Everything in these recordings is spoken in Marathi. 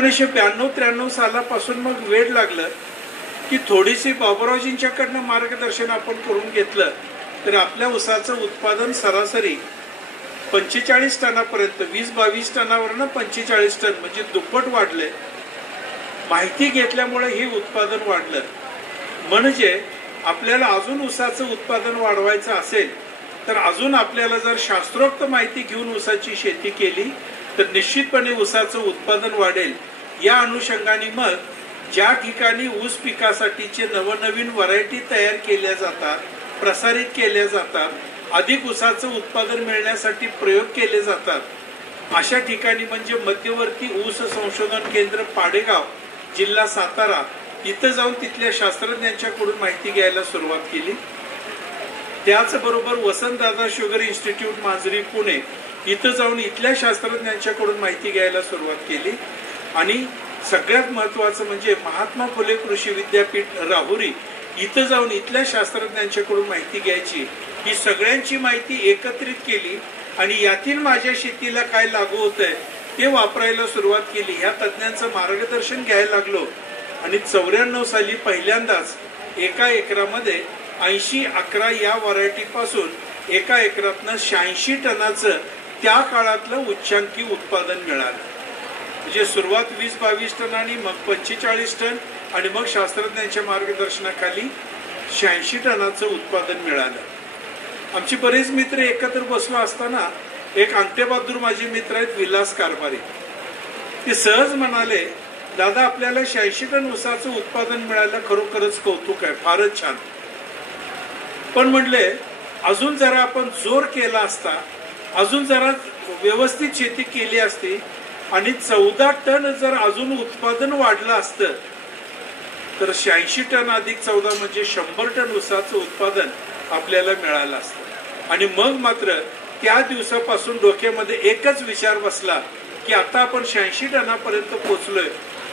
1992-93 सालापासून मग वेळ लागलं की थोडीशी बाबुरावजींच्याकडनं मार्गदर्शन आपण करून घेतलं तर आपल्या ऊसाचं उत्पादन सरासरी 45 टनापर्यंत 20-22 टनावरनं 45 टन म्हणजे दुप्पट वाढले। माहिती घेतल्यामुळे हे उत्पादन वाढलं। म्हणजे आपल्याला अजून ऊसाचं उत्पादन वाढवायचं असेल तर अजून आपल्याला जर शास्त्रोक्त माहिती घेऊन ऊसाची शेती केली तर निश्चितपणे ऊसाचं उत्पादन वाढेल। या अनुषंगाने मग ज्या ठिकाणी ऊस पिकासाठीचे नवनवीन व्हरायटी तयार केल्या जातात, प्रसारित केल्या जातात, अधिक ऊसाचं उत्पादन मिळण्यासाठी प्रयोग केले जातात, अशा ठिकाणी म्हणजे मध्यवर्ती ऊस संशोधन केंद्र पाडेगाव, जिल्हा सातारा इथं जाऊन तिथल्या शास्त्रज्ञांच्याकडून माहिती घ्यायला सुरुवात केली। त्याचबरोबर वसंतदादा शुगर इन्स्टिट्यूट मांजरी पुणे इथं जाऊन इथल्या शास्त्रज्ञांच्याकडून माहिती घ्यायला सुरुवात केली। आणि सगळ्यात महत्त्वाचं म्हणजे महात्मा फुले कृषी विद्यापीठ राहुरी इथं जाऊन इथल्या शास्त्रज्ञांच्याकडून माहिती घ्यायची। ही सगळ्यांची माहिती एकत्रित केली आणि यातील माझ्या शेतीला काय लागू होतंय ते वापरायला सुरुवात केली। ह्या तज्ञांचं मार्गदर्शन घ्यायला लागलो आणि 94 साली पहिल्यांदाच एका एकरामध्ये 80-11 या व्हरायटी पासून एका एकरातनं 86 टनाचं त्या काळातलं उच्चांकी उत्पादन मिळालं। म्हणजे सुरुवात 20-22 टनांनी, मग 45 टन आणि मग शास्त्रज्ञांच्या मार्गदर्शनाखाली 86 टनाचं उत्पादन मिळालं। आमचे बरेच मित्र एकत्र बसलो असताना एक अंगठेबहादूर माझे मित्र आहेत विलास कारभारी, ते सहज म्हणाले, दादा आपल्याला 86 टन ऊसाचं उत्पादन मिळालं, खरोखरच कौतुक आहे, फारच छान। पण म्हणले अजून जरा आपण जोर केला असता, अजून जरा व्यवस्थित शेती केली असती आणि 14 टन जर अजून उत्पादन वाढलं असतं तर 86 टन अधिक 14 म्हणजे 100 टन ऊसाचं उत्पादन आपल्याला मिळालं असतं। आणि मग मात्र त्या दिवसापासून डोक्यामध्ये एकच विचार बसला की आता आपण 86 टनापर्यंत पोहोचलोय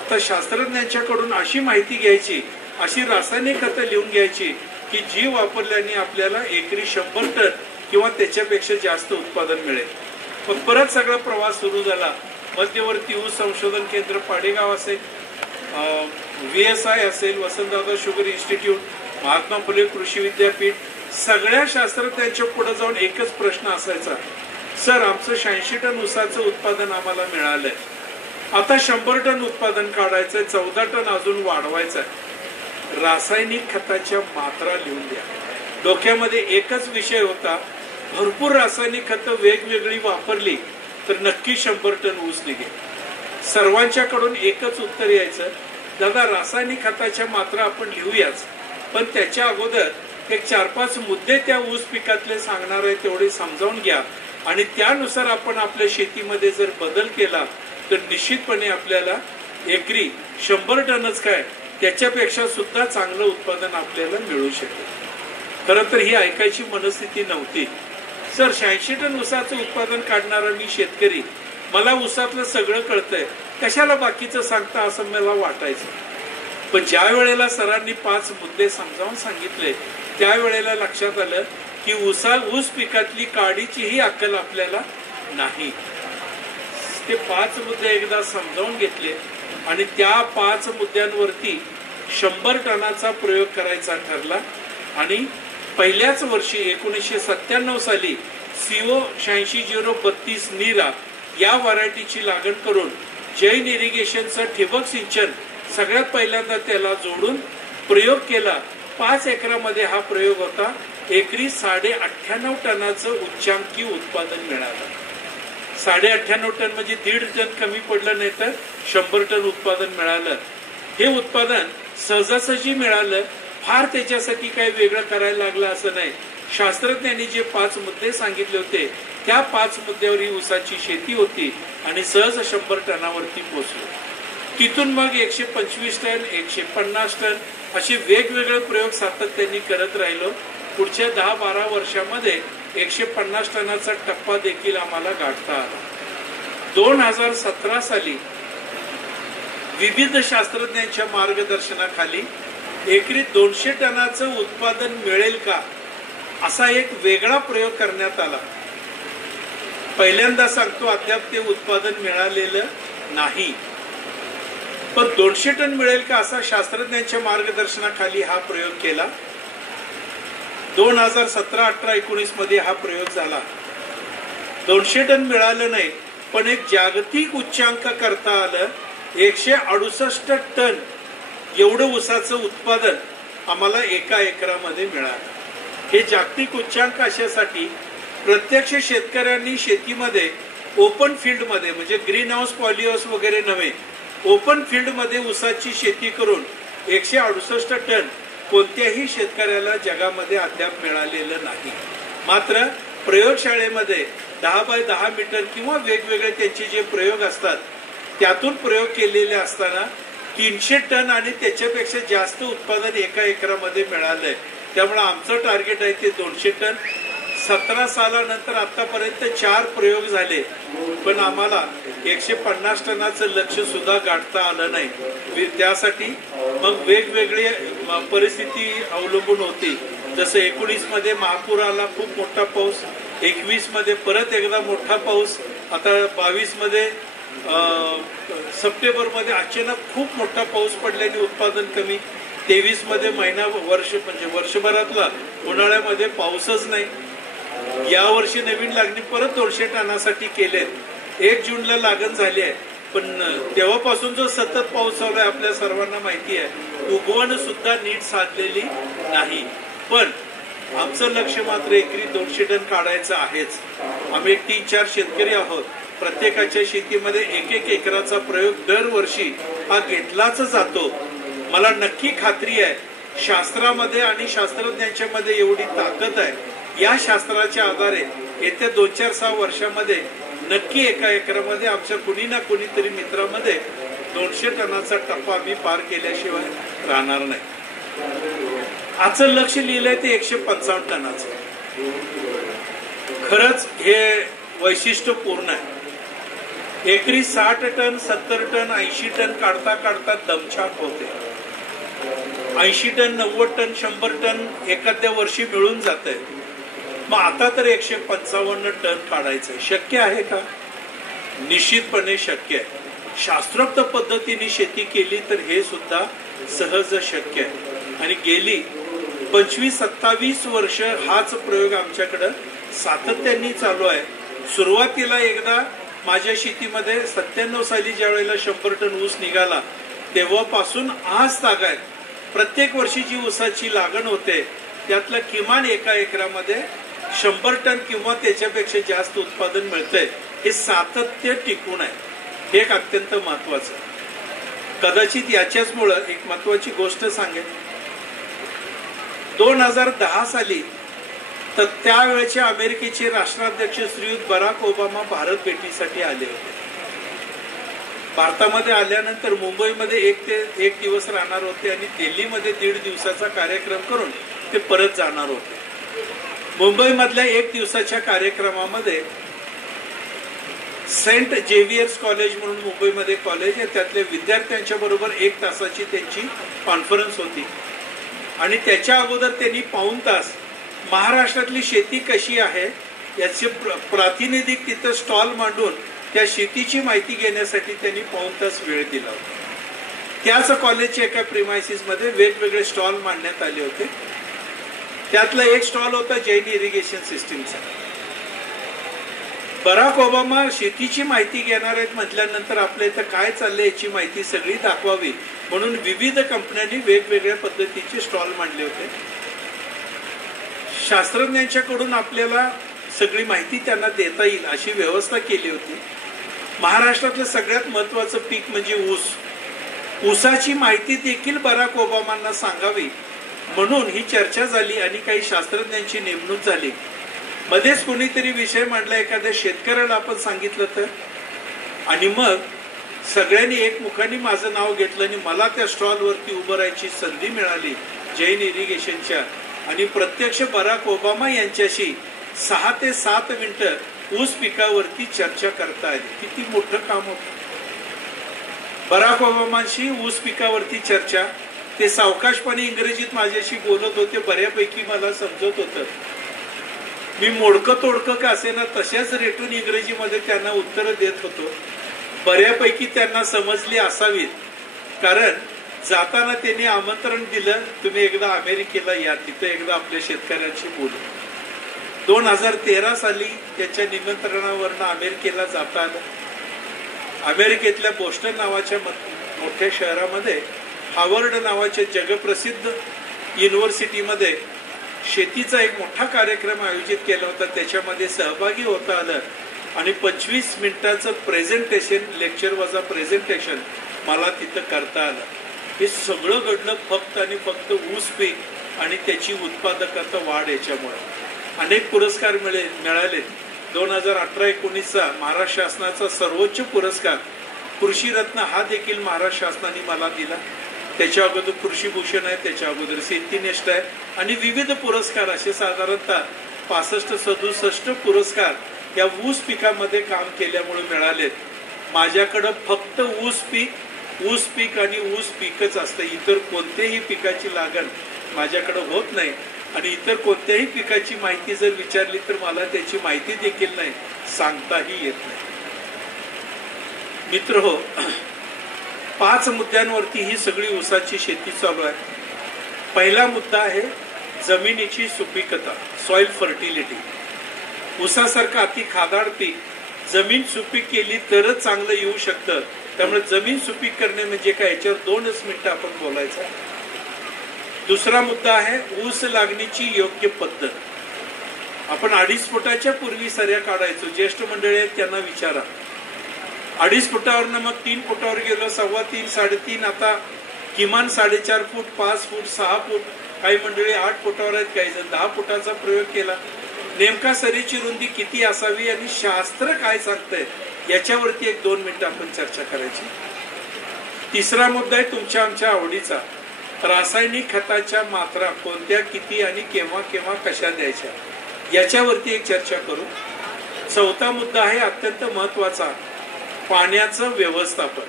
तर शास्त्रज्ञांच्याकडून अशी माहिती घ्यायची, अशी रासायनिक खतं लिहून घ्यायची की जी वापरल्याने आपल्याला एकरी 100 टन किंवा त्याच्यापेक्षा जास्त उत्पादन मिळेल। मग परत सगळा प्रवास सुरू झाला। मध्यवर्ती ऊस संशोधन केंद्र पाडेगाव असेल, VSI असेल, वसंतदादा शुगर इन्स्टिट्यूट, महात्मा फुले कृषी विद्यापीठ, सगळ्या शास्त्रज्ञांच्या पुढे जाऊन एकच प्रश्न असायचा, सर आमचं 86 टन ऊसाचं उत्पादन आम्हाला मिळालंय, आता 100 टन उत्पादन काढायचंय, 14 टन अजून वाढवायचंय, रासायनिक खताच्या मात्रा लिहून द्या। डोक्यामध्ये एकच विषय होता, भरपूर रासायनिक खतं वेगवेगळी वापरली तर नक्की 100 टन ऊस निघेल। सर्वांच्याकडून एकच उत्तर यायचं, दादा रासायनिक खताच्या मात्रा आपण लिहूयाच, पण त्याच्या अगोदर एक 4-5 मुद्दे त्या ऊस पिकातले सांगणार आहे तेवढे समजावून घ्या आणि त्यानुसार आपण आपल्या शेतीमध्ये जर बदल केला तर निश्चितपणे आपल्याला एकरी 100 टनच काय त्याच्यापेक्षा सुद्धा चांगलं उत्पादन आपल्याला मिळू शकेल। खरं तर ही ऐकायची मनस्थिती नव्हती। सर 86 टन ऊसाचं उत्पादन काढणारा मी शेतकरी, मला ऊसातलं सगळं कळतंय, कशाला बाकीचं सांगता असं मला वाटायचं। पण ज्या वेळेला सरांनी 5 मुद्दे समजावून सांगितले त्यावेळेला लक्षात आलं की ऊस पिकातली काडीचीही अक्कल आपल्याला नाही। ते 5 मुद्दे एकदा समजावून घेतले आणि त्या 5 मुद्द्यांवरती 100 टनाचा प्रयोग करायचा ठरला आणि पहिल्याच वर्षी 1997 साली CO 86-032 नीरा या व्हरायटीची लागण करून जैन इरिगेशनचं ठिबक सिंचन सगळ्यात पहिल्यांदा त्याला जोडून प्रयोग केला। 5 एकरामध्ये हा प्रयोग होता। एकरी 98.5 टनाचं उच्चांकी उत्पादन मिळालं। 98.5 टन म्हणजे 1.5 टन कमी पडलं नाही तर 100 टन उत्पादन मिळालं। हे उत्पादन सहजासहजी मिळालं, फार त्याच्यासाठी काही वेगळं करायला लागलं असं नाही। शास्त्रज्ञांनी जे 5 मुद्दे सांगितले होते त्या 5 मुद्द्यावर ही ऊसाची शेती होती आणि सहज 100 टनावरती पोहोचलो। तिथून मग 125 टन, 150 टन असे वेगवेगळे प्रयोग सातत्याने करत राहिलो। पुढच्या 10-12 वर्षामध्ये 150 टनाचा टप्पा देखील आम्हाला गाठता आला। 2017 साली विविध शास्त्रज्ञांच्या मार्गदर्शनाखाली एकरी 200 टनाचं उत्पादन मिळेल का असा एक वेगळा प्रयोग करण्यात आला। पहिल्यांदा सांगतो, अद्याप ते उत्पादन मिळालेलं नाही। पण 200 टन मिळेल का असा शास्त्रज्ञांच्या मार्गदर्शनाखाली हा प्रयोग केला. 2017, 18, 19 मध्ये हा प्रयोग झाला. 200 टन मिळालं नाही, पण एक जागतिक उच्चांक करता आलं. 168 टन एवढं ऊसाचं उत्पादन आम्हाला एका एकरामध्ये मिळालं. हे जागतिक उच्चांक अशासाठी प्रत्यक्ष शेतकऱ्यांनी शेतीमध्ये ओपन फील्डमध्ये, म्हणजे ग्रीन हाऊस पॉली हाऊस वगैरे नव्हे, ओपन फील्डमध्ये ऊसाची शेती करून 168 टन कोणत्याही शेतकऱ्याला जगामध्ये अद्याप मिळालेलं नाही. मात्र प्रयोगशाळेमध्ये 10 बाय 10 मीटर किंवा वेगवेगळे त्यांचे जे प्रयोग असतात त्यातून प्रयोग केलेले असताना 300 टन आणि त्याच्यापेक्षा जास्त उत्पादन एका एकरामध्ये मिळालंय. त्यामुळे आमचं टार्गेट आहे ते 200 टन. 17 सालानंतर आतापर्यंत 4 प्रयोग झाले, पण आम्हाला 150 टनाचं लक्ष सुद्धा गाठता आलं नाही. त्यासाठी मग वेगवेगळी परिस्थिती अवलंबून होती. जसं 19 मध्ये महापूर आला, खूप मोठा पाऊस. 21 मध्ये परत एकदा मोठा पाऊस. आता 22 मध्ये सप्टेंबर मध्ये अचानक खूप मोठा पाऊस पडल्याने उत्पादन कमी. 23 मध्ये म्हणजे वर्षभरातला उन्हाळ्यामध्ये पाऊसच नाही. यावर्षी नवीन लागणी परत 200 टनासाठी केलेत. 1 जूनला लागण झाली आहे, पण तेव्हापासून जो सतत पाऊस चालू आहे आपल्या सर्वांना माहिती आहे. उगवण सुद्धा नीट साधलेली नाही. पण आमचं लक्ष मात्र एकरी 200 टन काढायचं आहेच. आम्ही 3-4 शेतकरी आहोत. प्रत्येकाच्या शेतीमध्ये 1-1 एकराचा प्रयोग दरवर्षी हा घेतलाच जातो. मला नक्की खात्री आहे शास्त्रामध्ये आणि शास्त्रज्ञांच्या मध्ये एवढी ताकद आहे. या शास्त्राच्या आधारे येत्या 2-4-6 वर्षामध्ये नक्की एका एकरामध्ये आमच्या कुणी ना कुणीतरी मित्रामध्ये 200 टनाचा टप्पा आम्ही पार केल्याशिवाय राहणार नाही. आजचं लक्ष लिहिलंय ते 155 टनाचं. खरंच हे वैशिष्ट्यपूर्ण आहे. एकरी 60 टन, 70 टन, 80 टन काढता काढता दमछाक होते. 80 टन, 90 टन, 100 टन एखाद्या वर्षी मिळून जात आहे. मग आता तर 155 टन काढायचं शक्य आहे का? निश्चितपणे शक्य आहे. शास्त्रोक्त पद्धतीने शेती केली तर हे सुद्धा सहज शक्य आहे. आणि गेली 25-27 वर्ष हाच प्रयोग आमच्याकडं सातत्याने चालू आहे. सुरुवातीला एकदा माझ्या शेतीमध्ये 97 साली ज्या वेळेला 100 टन ऊस निघाला तेव्हापासून आज तागायत प्रत्येक वर्षी जी ऊसाची लागण होते त्यातलं किमान एका एकरामध्ये 100 टन किंवा त्याच्यापेक्षा जास्त उत्पादन मिळतंय. हे सातत्य टिकून आहे. हे एक अत्यंत महत्वाचं. कदाचित याच्याचमुळं एक महत्वाची गोष्ट सांगेन. 2010 साली तर त्यावेळेचे अमेरिकेचे राष्ट्राध्यक्ष श्रीयुत बराक ओबामा भारत भेटीसाठी आले होते. भारतामध्ये आल्यानंतर मुंबईमध्ये 1 दिवस राहणार होते आणि दिल्लीमध्ये 1.5 दिवसाचा कार्यक्रम करून ते परत जाणार होते. मुंबईमधल्या 1 दिवसाच्या कार्यक्रमामध्ये सेंट जेवियर्स कॉलेज म्हणून मुंबईमध्ये कॉलेज आहे, त्यातल्या विद्यार्थ्यांच्या बरोबर 1 तासाची त्यांची कॉन्फरन्स होती. आणि त्याच्या अगोदर त्यांनी पाऊण तास महाराष्ट्रातली शेती कशी आहे याचे प्रातिनिधिक तिथं स्टॉल मांडून त्या शेतीची माहिती घेण्यासाठी त्यांनी पाऊण तास वेळ दिला होता. त्याच कॉलेजच्या एका प्रिमायसिस मध्ये वेगवेगळे स्टॉल मांडण्यात आले होते. त्यातला एक स्टॉल होता जैन इरिगेशन सिस्टीमचा. बराक ओबामा शेतीची माहिती घेणार आहेत म्हटल्यानंतर आपल्या इथं काय चाललंय याची माहिती सगळी दाखवावी म्हणून विविध कंपन्यांनी वेगवेगळ्या पद्धतीचे स्टॉल मांडले होते. शास्त्रज्ञांच्याकडून आपल्याला सगळी माहिती त्यांना देता येईल अशी व्यवस्था केली होती. महाराष्ट्रातलं सगळ्यात महत्वाचं पीक म्हणजे ऊस. ऊसाची माहिती देखील बराक ओबामांना सांगावी म्हणून ही चर्चा झाली आणि काही शास्त्रज्ञांची नेमणूक झाली. मध्येच कोणीतरी विषय मांडला, एखाद्या शेतकऱ्याला आपण सांगितलं तर, आणि मग सगळ्यांनी एकमुखाने माझं नाव घेतलं आणि मला त्या स्टॉलवरती उभं राहायची संधी मिळाली जैन इरिगेशनच्या. आणि प्रत्यक्ष बराक ओबामा यांच्याशी 6 ते 7 मिनिटं ऊस पिकावरती चर्चा करता आली. किती मोठं काम होतं. बराक ओबामांशी ऊस पिकावरती चर्चा. ते सावकाशपणे इंग्रजीत माझ्याशी बोलत होते, बऱ्यापैकी मला समजत होतं. मी मोडकं तोडकं का असेना तशाच रेटून इंग्रजीमध्ये त्यांना उत्तरं देत होतो. बऱ्यापैकी त्यांना समजली असावीत. कारण जाताना त्यांनी आमंत्रण दिलं, तुम्ही एकदा अमेरिकेला या, तिथं एकदा आपल्या शेतकऱ्यांशी बोलू. 2013 साली त्याच्या निमंत्रणावरनं अमेरिकेला जाता आलं. अमेरिकेतल्या बोस्टन नावाच्या मोठ्या शहरामध्ये हार्वर्ड नावाच्या जगप्रसिद्ध युनिव्हर्सिटीमध्ये शेतीचा एक मोठा कार्यक्रम आयोजित केला होता. त्याच्यामध्ये सहभागी होता आलं आणि 25 मिनिटाचं प्रेझेंटेशन, लेक्चर वजा प्रेझेंटेशन मला तिथं करता आलं. हे सगळं घडलं फक्त आणि फक्त ऊस पीक आणि त्याची उत्पादकता वाढ याच्यामुळे. अनेक पुरस्कार मिळाले. 2018-19चा महाराष्ट्र शासनाचा सर्वोच्च पुरस्कार कृषीरत्न हा देखील महाराष्ट्र शासनाने मला दिला. त्याच्या अगोदर कृषीभूषण आहे, त्याच्या अगोदर शेतीनिष्ठ आहे आणि विविध पुरस्कार असे साधारणतः 65-67 पुरस्कार या ऊस पिकामध्ये काम केल्यामुळे मिळालेत. माझ्याकडं फक्त ऊस पीक आणि ऊस पीकच असतं. इतर कोणत्याही पिकाची लागण माझ्याकडं होत नाही आणि इतर कोणत्याही पिकाची माहिती जर विचारली तर मला त्याची माहिती देखील नाही, सांगताही येत नाही. मित्र हो, 5 मुद्द्यांवरती ही सगळी ऊसाची शेती चालू आहे. पहिला मुद्दा आहे जमिनीची सुपीकता, सॉइल फर्टिलिटी. ऊसासारखं अति खादाड पीक जमीन सुपीक केली तरच चांगलं येऊ शकतं. त्यामुळे जमीन सुपीक करणे म्हणजे काय, याच्यावर 2 मिनिटं आपण बोलायचं. दुसरा मुद्दा आहे ऊस लागणीची योग्य पद्धत. आपण 2.5 फुटाच्या पूर्वी सऱ्या काढायचो. ज्येष्ठ मंडळी आहेत त्यांना विचारा. 2.5 फुटावरनं मग 3 फुटावर गेलो, 3.25, 3.5, आता किमान 4.5 फूट, 5 फूट, 6 फूट, काही मंडळी 8 फुटावर आहेत, काही जण 10 फुटाचा प्रयोग केला. नेमका सरीची रुंदी किती असावी आणि शास्त्र काय सांगतंय याच्यावरती 1-2 मिनिटं आपण चर्चा करायची. तिसरा मुद्दा आहे तुमच्या आमच्या आवडीचा, रासायनिक खताच्या मात्रा कोणत्या, किती आणि केव्हा केव्हा कशा द्यायच्या याच्यावरती एक चर्चा करू. चौथा मुद्दा आहे अत्यंत महत्वाचा, पाण्याचं व्यवस्थापन.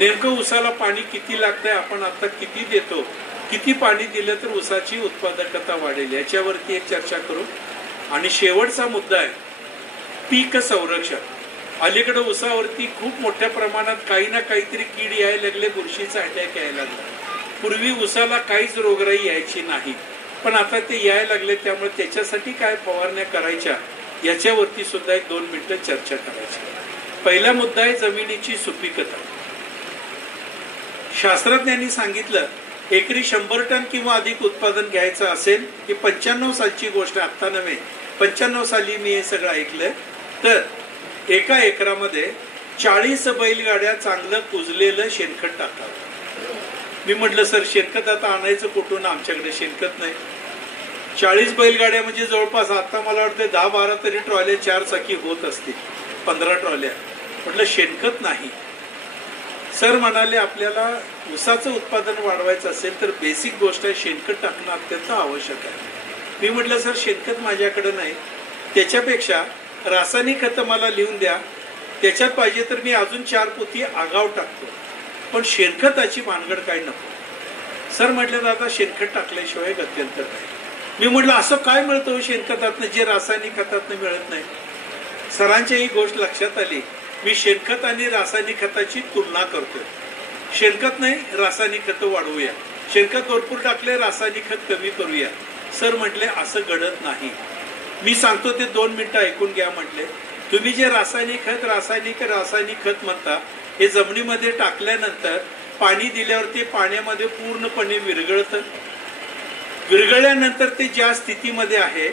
नेमकं ऊसाला पाणी किती लागतंय, आपण आता किती देतो, किती पाणी दिलं तर ऊसाची उत्पादकता वाढेल याच्यावरती एक चर्चा करू. आणि शेवटचा मुद्दा आहे पीक संरक्षण. अलीकडे ऊसावरती खूप मोठ्या प्रमाणात काही ना काहीतरी कीड यायला लागले, बुरशीचा अटॅक यायला लागला. पूर्वी ऊसाला काहीच रोगराई यायची नाही, पण आता ते यायला लागले. त्यामुळे त्याच्यासाठी काय फवारण्या करायच्या याच्यावरती सुद्धा 1-2 मिनिटं चर्चा करायची. पहिला मुद्दा आहे जमिनीची सुपीकता. शास्त्रज्ञांनी सांगितलं एकरी 100 टन किंवा अधिक उत्पादन घ्यायचं असेल, ही 95 सालची गोष्ट, आत्ता नव्हे, 95 साली मी हे सगळं ऐकलंय. तर 1 एकरामध्ये 40 बैलगाड्या चांगलं कुजलेलं शेणखत टाकावं. मी म्हटलं सर शेणखत आता आणायचं कुठून, आमच्याकडे शेणखत नाही. 40 बैलगाड्या म्हणजे जवळपास आता मला वाटतं 10-12 तरी ट्रॉल्या 4 चाकी होत असतील, 15 ट्रॉल्या. म्हटलं शेणखत नाही. सर म्हणाले आपल्याला ऊसाचं उत्पादन वाढवायचं असेल तर बेसिक गोष्ट आहे शेणखत टाकणं अत्यंत आवश्यक आहे. मी म्हटलं सर शेणखत माझ्याकडे नाही, त्याच्यापेक्षा रासायनिक खत मला लिहून द्या, त्याच्यात पाहिजे तर मी अजून 4 पोती आगाव टाकतो, पण शेणखताची भानगड काय नको. सर म्हटलं दादा शेणखत टाकल्याशिवाय गत्यंतर नाही. मी म्हटलं असं काय मिळतं शेणखतातनं जे रासायनिक खतातनं मिळत नाही. सरांच्या ही गोष्ट लक्षात आली. मी शेणखत आणि रासायनिक खताची तुलना करतोय. शेणखत नाही रासायनिक खत वाढवूया, शेणखत भरपूर टाकले रासायनिक खत कमी करूया. सर म्हटले असं घडत नाही. मी सांगतो ते 2 मिनिटं ऐकून घ्या. म्हटले तुम्ही जे रासायनिक खत म्हणता हे जमिनीमध्ये टाकल्यानंतर पाणी दिल्यावर ते पाण्यामध्ये पूर्णपणे विरघळतं. विरघळल्यानंतर ते ज्या स्थितीमध्ये आहे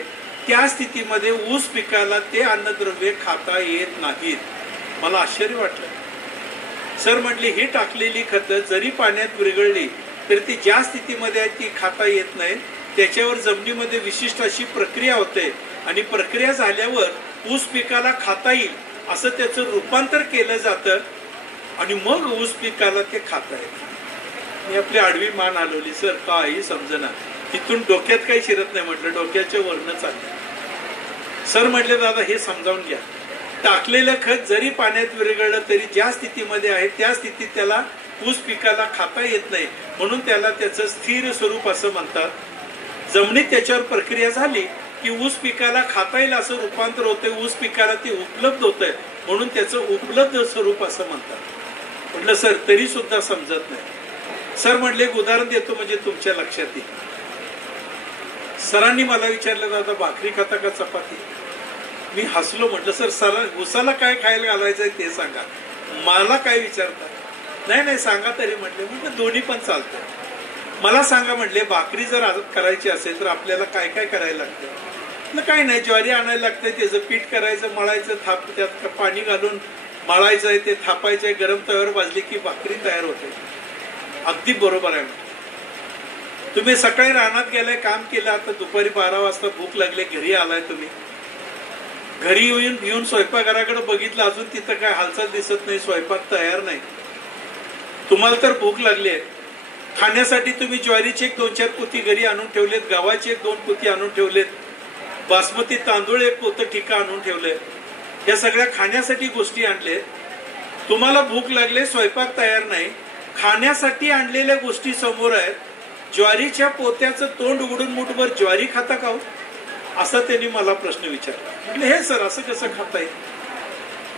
त्या स्थितीमध्ये ऊस पिकाला ते अन्नद्रव्य खाता येत नाहीत. मला आश्चर्य वाटलं. सर म्हटले ही टाकलेली खतं जरी पाण्यात विरघळली तरी ती ज्या स्थितीमध्ये आहे ती खाता येत नाही. त्याच्यावर जमिनीमध्ये विशिष्ट अशी प्रक्रिया होते आणि प्रक्रिया झाल्यावर ऊस पिकाला खाता येईल असं त्याचं रूपांतर केलं जातं आणि मग ऊस पिकाला ते खाता येतं. मी आपली आडवी मान हलवली. सर काही समजना, तिथून डोक्यात काही शिरत नाही. म्हटलं डोक्याच्या वरनं चाललं. सर म्हटले दादा हे समजावून घ्या, टाकलेलं खत जरी पाण्यात विरघळलं तरी ज्या स्थितीमध्ये आहे त्या स्थितीत त्याला ऊस पिकाला खाता येत नाही, म्हणून त्याला त्याचं स्थिर स्वरूप असं म्हणतात. जमिनीत त्याच्यावर प्रक्रिया झाली की ऊस पिकाला खाता येईल असं रूपांतर होतंय, ऊस पिकाला ते उपलब्ध होतंय म्हणून त्याचं उपलब्ध स्वरूप असं म्हणतात. म्हटलं सर तरी सुद्धा समजत नाही. सर म्हटले एक उदाहरण देतो म्हणजे तुमच्या लक्षात येईल. सरांनी मला विचारलं दादा भाकरी खाता का चपाती? मी हसलो. म्हटलं सर उसाला काय खायला घालायचंय ते सांगा, मला काय विचारता? नाही सांगा तरी म्हटले. म्हटलं दोन्ही पण चालतं. मला सांगा म्हटले भाकरी जर करायची असेल तर आपल्याला काय काय करायला लागतं? काही नाही, ज्वारी आणायला लागतंय, त्याचं पीठ करायचं, मळायचं, त्यात पाणी घालून मळायचंय, ते थापायचंय, गरम तव्यावर भाजली की भाकरी तयार होते. अगदी बरोबर आहे. तुम्ही सकाळी रानात गेलाय, काम केलं, आता दुपारी 12 वाजता भूक लागली, घरी आलाय, तुम्ही घरी येऊन स्वयंपाकघराकडे बघितलं, अजून तिथं काय हालचाल दिसत नाही, स्वयंपाक तयार नाही. तुम्हाला तर भूक लागली आहे. खाण्यासाठी तुम्ही ज्वारीचे 2-4 पोती घरी आणून ठेवलेत, गव्हाचे 1-2 पोती आणून ठेवलेत, बासमती तांदूळ 1 पोतं ठिका आणून ठेवले. या सगळ्या खाण्यासाठी गोष्टी आणले. तुम्हाला भूक लागले, स्वयंपाक तयार नाही, खाण्यासाठी आणलेल्या गोष्टी समोर आहेत. ज्वारीच्या पोत्याचं तोंड उघडून मुठभर ज्वारी खाता का? असा त्यांनी मला प्रश्न विचारला. म्हटलं हे सर असं कसं खाता येईल?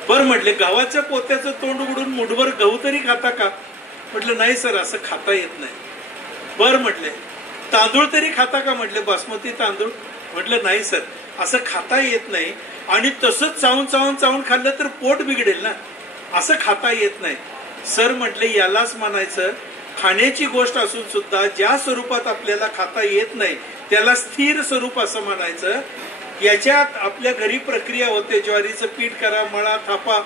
बरं म्हटले गव्हाच्या पोत्याचं तोंड उघडून मुठभर गहू तरी खाता का? म्हटलं नाही सर असं खाता येत नाही. बरं म्हटले तांदूळ तरी खाता का? म्हटले बासमती तांदूळ. म्हटलं नाही सर असं खाता येत नाही, आणि तसंच चावून खाल्लं तर पोट बिघडेल ना, असं खाता येत नाही. सर म्हटले यालाच म्हणायचं खाण्याची गोष्ट असून सुद्धा ज्या स्वरूपात आपल्याला खाता येत नाही त्याला स्थिर स्वरूप असं म्हणायचं. याच्यात आपल्या घरी प्रक्रिया होते, ज्वारीचं पीठ करा, मळा, थापा,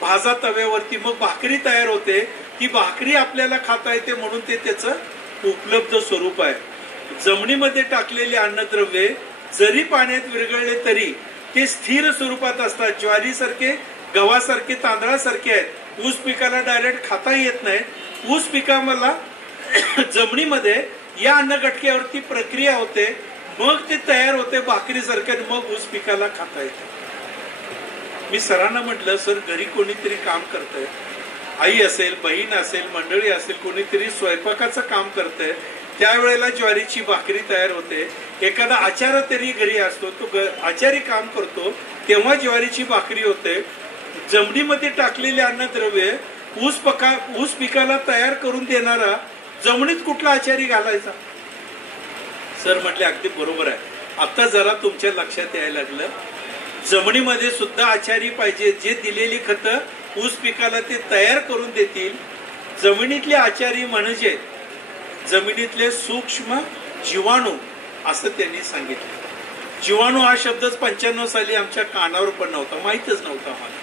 भाजा तव्यावरती, मग भाकरी तयार होते. ती भाकरी आपल्याला खाता येते म्हणून ते त्याचं उपलब्ध स्वरूप आहे. जमिनीमध्ये टाकलेले अन्नद्रव्ये जरी पाण्यात विरघळले तरी ते स्थिर स्वरूपात असतात. ज्वारीसारखे, गव्हासारखे, तांदळासारखे आहेत. ऊस पिकाला डायरेक्ट खाता येत नाही. ऊस पिकाला जमिनीमध्ये या अन्नगटक्यावरती प्रक्रिया होते, मग ते तयार होते भाकरीसारखे, मग ऊस पिकाला खाता येते. मी सरांना म्हटलं सर घरी कोणीतरी काम करतंय, आई असेल, बहीण असेल, मंडळी असेल, कोणीतरी स्वयंपाकाचं काम करतंय, त्यावेळेला ज्वारीची भाकरी तयार होते. एखादा आचार्य तरी घरी असतो, तो आचारी काम करतो, तेव्हा ज्वारीची भाकरी होते. जमिनीमध्ये टाकलेले अन्नद्रव्य ऊस पिकाला तयार करून देणारा जमिनीत कुठला आचारी घालायचा? सर म्हटले अगदी बरोबर आहे. आता जरा तुमच्या लक्षात यायला लागलं, जमिनीमध्ये सुद्धा आचारी पाहिजे, जे दिलेली खतं ऊस पिकाला ते तयार करून देतील. जमिनीतले आचारी म्हणजे जमिनीतले सूक्ष्म जीवाणू असं त्यांनी सांगितलं. जीवाणू हा शब्दच 95 साली आमच्या कानावर पण नव्हता, माहितच नव्हता मला.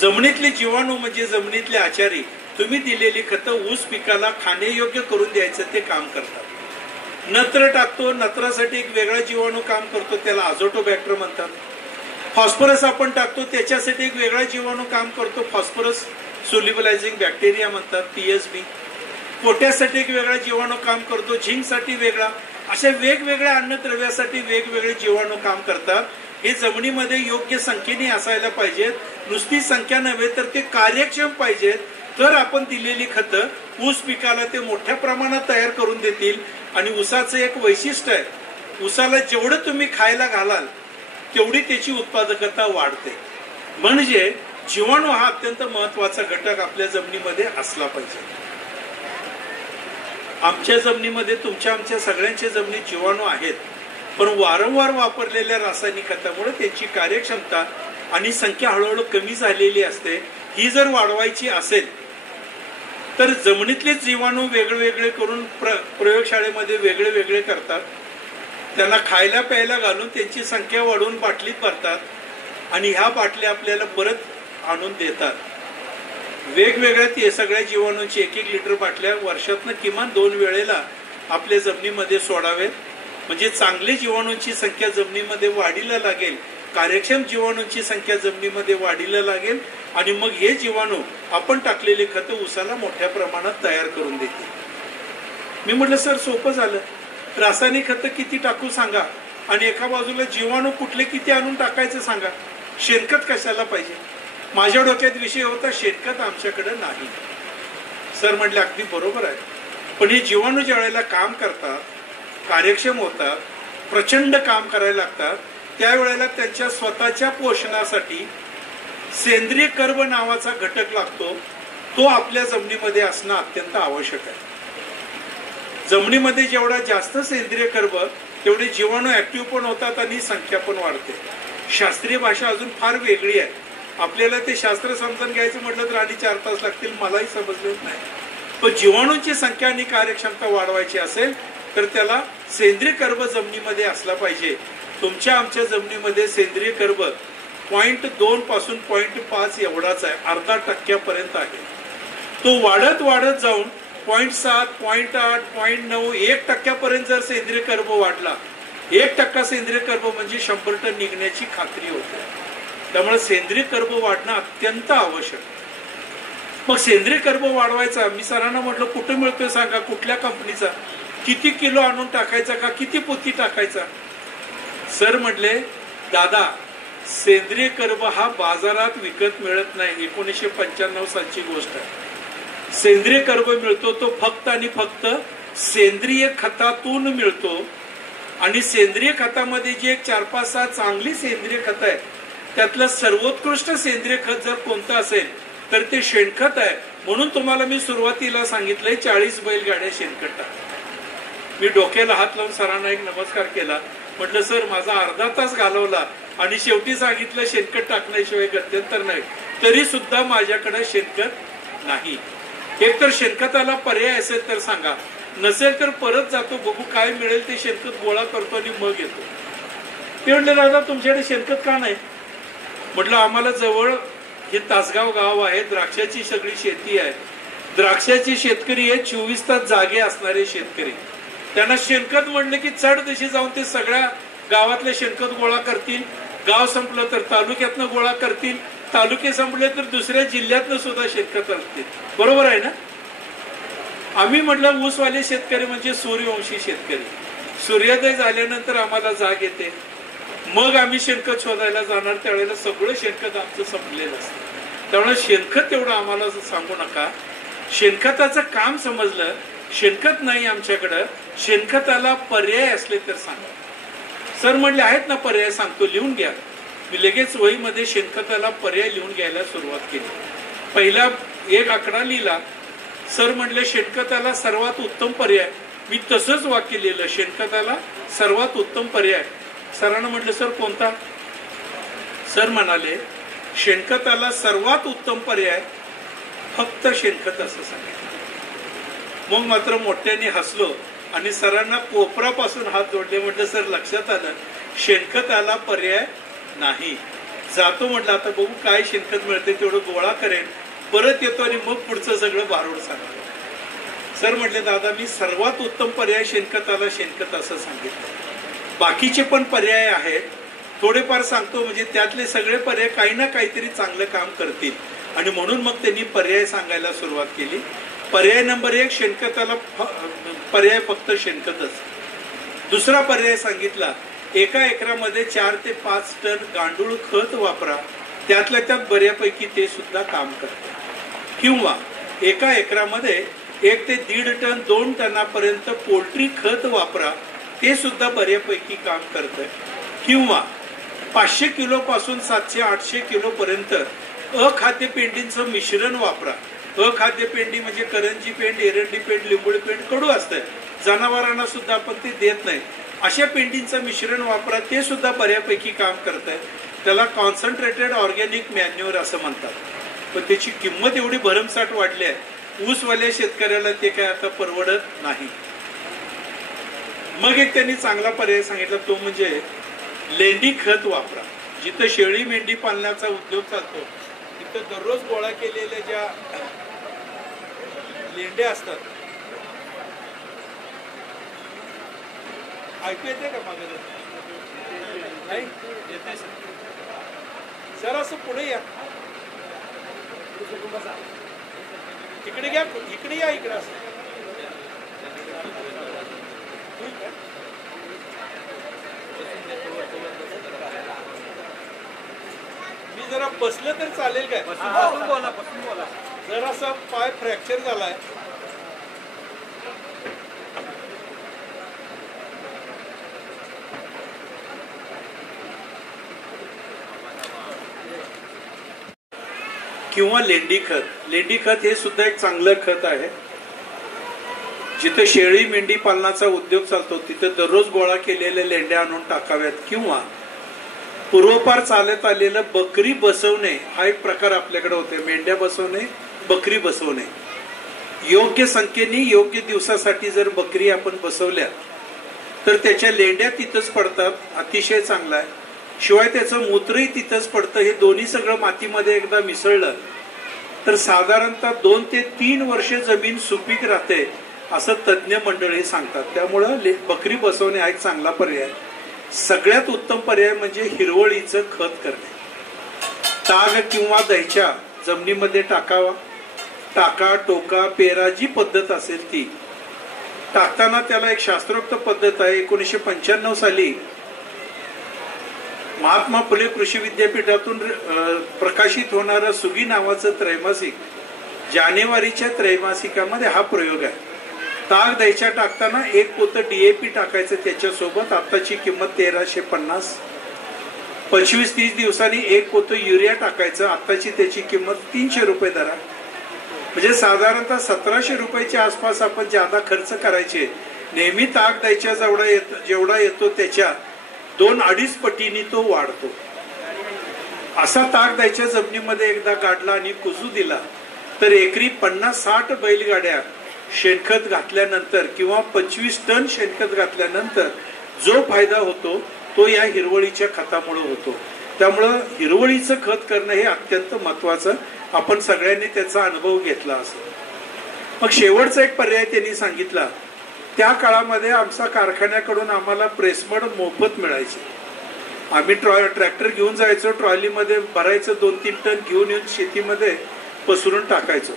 जमिनीतले जीवाणू म्हणजे जमिनीतले आचारी. तुम्ही दिलेली खतं ऊस पिकाला खाण्यायोग्य करून द्यायचं ते काम करतात. नत्र टाकतो, नत्रासाठी एक वेगळा जीवाणू काम करतो, त्याला अझोटोबॅक्टर म्हणतात. फॉस्फरस आपण टाकतो, त्याच्यासाठी एक वेगळा जीवाणू काम करतो, फॉस्फरस सोल्युबलायझिंग बॅक्टेरिया म्हणतात, पीएसबी. पोटॅशसाठी एक वेगळा जीवाणू काम करतो, झिंकसाठी वेगळा. अशा वेगवेगळ्या अन्नद्रव्यासाठी वेगवेगळे जीवाणू काम करतात. हे जमिनीमध्ये योग्य संख्येने असायला पाहिजेत. नुसती संख्या नव्हे तर ते कार्यक्षम पाहिजेत, तर आपण दिलेली खतं ऊस पिकाला ते मोठ्या प्रमाणात तयार करून देतील. आणि ऊसाचं एक वैशिष्ट्य आहे, ऊसाला जेवढं तुम्ही खायला घालाल तेवढी त्याची उत्पादकता वाढते. म्हणजे जीवाणू हा अत्यंत महत्वाचा घटक आपल्या जमिनीमध्ये असला पाहिजे. आमच्या जमिनीमध्ये, तुमच्या आमच्या सगळ्यांच्या जमिनीत जीवाणू आहेत, पण वारंवार वापरलेल्या रासायनिक खतामुळे त्यांची कार्यक्षमता आणि संख्या हळूहळू कमी झालेली असते. ही जर वाढवायची असेल तर जमिनीतले जीवाणू वेगळे करून प्रयोगशाळेमध्ये वेगळे करतात, त्यांना खायला प्यायला घालून त्यांची संख्या वाढवून बाटलीत भरतात, आणि ह्या बाटल्या आपल्याला परत आणून देतात. वेगवेगळ्या सगळ्या जीवाणूंची 1-1 लिटर बाटल्या वर्षातनं किमान 2 वेळेला आपल्या जमिनीमध्ये सोडावेत. म्हणजे चांगले जीवाणूंची संख्या जमिनीमध्ये वाढीला लागेल, कार्यक्षम जीवाणूंची संख्या जमिनीमध्ये वाढीला लागेल, आणि मग हे जीवाणू आपण टाकलेले खत ऊसाला मोठ्या प्रमाणात तयार करून देतील. मी म्हटलं सर सोपं झालं, रासायनिक खतं किती टाकू सांगा, आणि एका बाजूला जीवाणू कुठले किती आणून टाकायचं सांगा. शेणखत कशाला पाहिजे? माझ्या डोक्यात विषय होता शेणखत आमच्याकडे नाही. सर म्हटले अगदी बरोबर आहे, पण हे जीवाणू ज्या वेळेला काम करतात, कार्यक्षम होतात, प्रचंड काम करायला लागतात, त्यावेळेला त्यांच्या स्वतःच्या पोषणासाठी सेंद्रिय कर्ब नावाचा घटक लागतो. तो आपल्या जमिनीमध्ये असणं अत्यंत आवश्यक आहे. जमिनीमध्ये जेवढा जास्त सेंद्रिय कर्ब तेवढे जीवाणू ऍक्टिव्ह पण होतात आणि संख्या पण वाढते. शास्त्रीय भाषा अजून फार वेगळी आहे. आपल्याला ते शास्त्र समजून घ्यायचं म्हटलं तर आणि 4 तास लागतील, मलाही समजलेच नाही. पण जीवाणूंची संख्या आणि कार्यक्षमता वाढवायची असेल तर त्याला सेंद्रिय कर्ब जमिनीमध्ये असला पाहिजे. तुमच्या आमच्या जमिनीमध्ये सेंद्रिय कर्ब 0.2 पासून 0.5 एवढाच आहे, अर्धा टक्क्यापर्यंत आहे. तो वाढत वाढत जाऊन 0.7, 0.8, 0.9, 1% जर सेंद्रिय कर्ब वाढला, 1% सेंद्रिय कर्ब म्हणजे 100 टन निघण्याची खात्री होते. त्यामुळे सेंद्रिय कर्ब वाढणं अत्यंत आवश्यक. मग सेंद्रिय कर्ब वाढवायचा, मी सरांना म्हटलं कुठे मिळतोय सांगा, कुठल्या कंपनीचा, किती किलो आणून टाकायचा का किती पोती टाकायचा. सर म्हटले दादा सेंद्रिय कर्ब हा बाजारात विकत मिळत नाही. 1995 सालची गोष्ट आहे. सेंद्रिय कर्ब मिळतो तो फक्त आणि फक्त सेंद्रिय खतातून मिळतो. आणि सेंद्रिय खतामध्ये जे 4-5-6 चांगली सेंद्रिय खत आहे त्यातलं सर्वोत्कृष्ट सेंद्रिय खत जर कोणतं असेल तर ते शेणखत आहे. म्हणून तुम्हाला मी सुरुवातीला सांगितलंय 40 बैलगाड्या शेणखत टाका. मी डोक्याला हात लावून सरांना एक नमस्कार केला. म्हटलं सर माझा अर्धा तास घालवला आणि शेवटी सांगितलं शेणखत टाकण्याशिवाय गत्यंतर नाही. तरी सुद्धा माझ्याकडे शेणखत नाही. एक तर शेणखताला पर्याय असेल तर सांगा, नसेल तर परत जातो बघू काय मिळेल ते शेणखत गोळा करतो आणि मग येतो. ते म्हटले दादा तुमच्याकडे शेणखत का नाही. म्हटलं आम्हाला जवळ हे तासगाव गाव आहे, द्राक्षाची सगळी शेती आहे. द्राक्षाचे शेतकरी आहेत 24 तास जागे असणारे शेतकरी. त्यांना शेणखत म्हणलं की चढ दिशी जाऊन ते सगळ्या गावातले शेणखत गोळा करतील. गाव संपलं तर तालुक्यातनं गोळा करतील. तालुके संपले तर दुसऱ्या जिल्ह्यातनं सुद्धा शेणखत असतील. बरोबर आहे ना. आम्ही म्हटलं ऊसवाले शेतकरी म्हणजे सूर्यवंशी शेतकरी. सूर्योदय झाल्यानंतर आम्हाला जाग येते, मग आम्ही शेणखत शोधायला जाणार. त्यावेळेला सगळं शेणखत आमचं संपलेलं असतं. त्यामुळे शेणखत तेवढं आम्हाला सांगू नका. शेणखताचं काम समजलं. शेणखत नाही आमच्याकडं, शेणखताला पर्याय असले तर सांगा. सर म्हटले आहेत ना पर्याय, सांगतो लिहून घ्या. मी लगेच वहीमध्ये शेणखताला पर्याय लिहून घ्यायला सुरुवात केली. पहिला एक आकडा लिहिला. सर म्हटले शेणखताला सर्वात उत्तम पर्याय. मी तसंच वाक्य लिहिलं, शेणखताला सर्वात उत्तम पर्याय. सरांना म्हटलं सर कोणता. सर म्हणाले शेणखताला सर्वात उत्तम पर्याय फक्त शेणखत असं सांगितलं. मग मात्र मोठ्याने हसलो आणि सरांना कोपरापासून हात जोडले. म्हटलं सर लक्षात आलं, शेणखताला पर्याय नाही. जातो म्हटलं आता बघू काय शेणखत मिळते तेवढं गोळा करेन, परत येतो आणि मग पुढचं सगळं भारूड सांगतो. सर म्हटले दादा मी सर्वात उत्तम पर्याय शेणखताला शेणखत असं सांगितलं. बाकीचे पण पर्याय आहेत, थोडेफार सांगतो म्हणजे त्यातले सगळे पर्याय काही ना काहीतरी चांगलं काम करतील. आणि म्हणून मग त्यांनी पर्याय सांगायला सुरुवात केली. पर्याय नंबर 1 शेणखताला पर्याय फक्त शेणखतच. दुसरा पर्याय सांगितला, एका एकरामध्ये 4 ते 5 टन गांडूळ खत वापरा, त्यातल्या त्यात बऱ्यापैकी ते सुद्धा काम करते. किंवा एका एकरामध्ये 1 ते 1.5 टन 2 टनापर्यंत पोल्ट्री खत वापरा, ते सुद्धा बऱ्यापैकी काम करतं. किंवा 500 किलो पासून 700-800 किलो पर्यंत अखाद्य पेंडींचं मिश्रण वापरा. अखाद्य पेंडी म्हणजे करंजी पेंड, एरंडी पेंड, लिंबोळी पेंड कडू असतं, जनावरांना सुद्धा आपण ते देत नाही. अशा पेंडींचं मिश्रण वापरा, ते सुद्धा बऱ्यापैकी काम करत आहे. त्याला कॉन्सन्ट्रेटेड ऑर्गॅनिक मॅन्युअर असं म्हणतात. पण त्याची किंमत एवढी भरमसाठ वाढली आहे, ऊसवाल्या शेतकऱ्याला ते काय आता परवडत नाही. मग एक त्यांनी चांगला पर्याय सांगितला, तो म्हणजे लेंडी खत वापरा. जिथं शेळी मेंढी पालनाचा उद्योग चालतो तिथं दररोज गोळा केलेल्या ज्या लेंड्या असतात, ऐकू येते का मागे नाही येते सर असं पुढे या, इकडे घ्या, इकडे या, इकडे असं मी जरा बसलं तर चालेल काय. बसून बोला, बसून बोला. जरासा पाय फ्रॅक्चर झालाय. किंवा लेंडी खत. लेंडी खत हे सुद्धा एक चांगलं खत आहे. जिथे शेळी मेंढी पालनाचा उद्योग चालतो तिथे दररोज गोळा केलेल्या लेंड्या आणून टाकाव्यात, किंवा पूर्वपार चालत आलेलं बकरी बसवणे हा एक प्रकार आपल्याकडे होते. मेंढ्या बसवणे, बकरी बसवणे. योग्य संख्येने योग्य दिवसासाठी जर बकरी आपण बसवल्या तर त्याच्या लेंड्या तिथंच पडतात, अतिशय चांगला आहे. शिवाय त्याचं मूत्रही तिथंच पडतं. हे दोन्ही सगळं मातीमध्ये एकदा मिसळलं तर साधारणतः 2 ते 3 वर्ष जमीन सुपीक राहते असं तज्ज्ञ मंडळी सांगतात. त्यामुळं बकरी बसवणे हा एक चांगला पर्याय. सगळ्यात उत्तम पर्याय म्हणजे हिरवळीचं खत करणे. ताग किंवा दहीच्या जमिनीमध्ये टाकावा. टाका, टोका, पेरा जी पद्धत असेल ती टाकताना त्याला एक शास्त्रोक्त पद्धत आहे. 1995 साली महात्मा फुले कृषी विद्यापीठातून प्रकाशित होणारं सुगी नावाचं त्रैमासिक, जानेवारीच्या त्रैमासिकामध्ये हा प्रयोग आहे. ताक द्यायच्या टाकताना 1 पोतं DAP टाकायचं त्याच्यासोबत. आताची किंमत 1350. 25-30 दिवसांनी 1 पोतं युरिया टाकायचं. आताची त्याची किंमत 300 रुपये धरा. म्हणजे साधारणतः 1700 रुपयाच्या आसपास आपण जादा खर्च करायचे. नेहमी ताक द्यायच्या जेवढा येतो त्याच्या 2-2.5 पटीने तो वाढतो. असा ताक द्यायच्या जमिनीमध्ये एकदा गाडला आणि कुजू दिला तर एकरी 50-60 बैलगाड्या शेणखत घातल्यानंतर किंवा 25 टन शेणखत घातल्यानंतर जो फायदा होतो तो या हिरवळीच्या खतामुळे होतो. त्यामुळं हिरवळीचं खत करणं हे अत्यंत महत्वाचं. आपण सगळ्यांनी त्याचा अनुभव घेतला असेल. मग शेवटचा एक पर्याय त्यांनी सांगितला. त्या काळामध्ये आमच्या कारखान्याकडून आम्हाला प्रेसमड मोफत मिळायचे. आम्ही ट्रॅक्टर घेऊन जायचो, ट्रॉलीमध्ये भरायचं, 2-3 टन घेऊन येऊन शेतीमध्ये पसरून टाकायचो.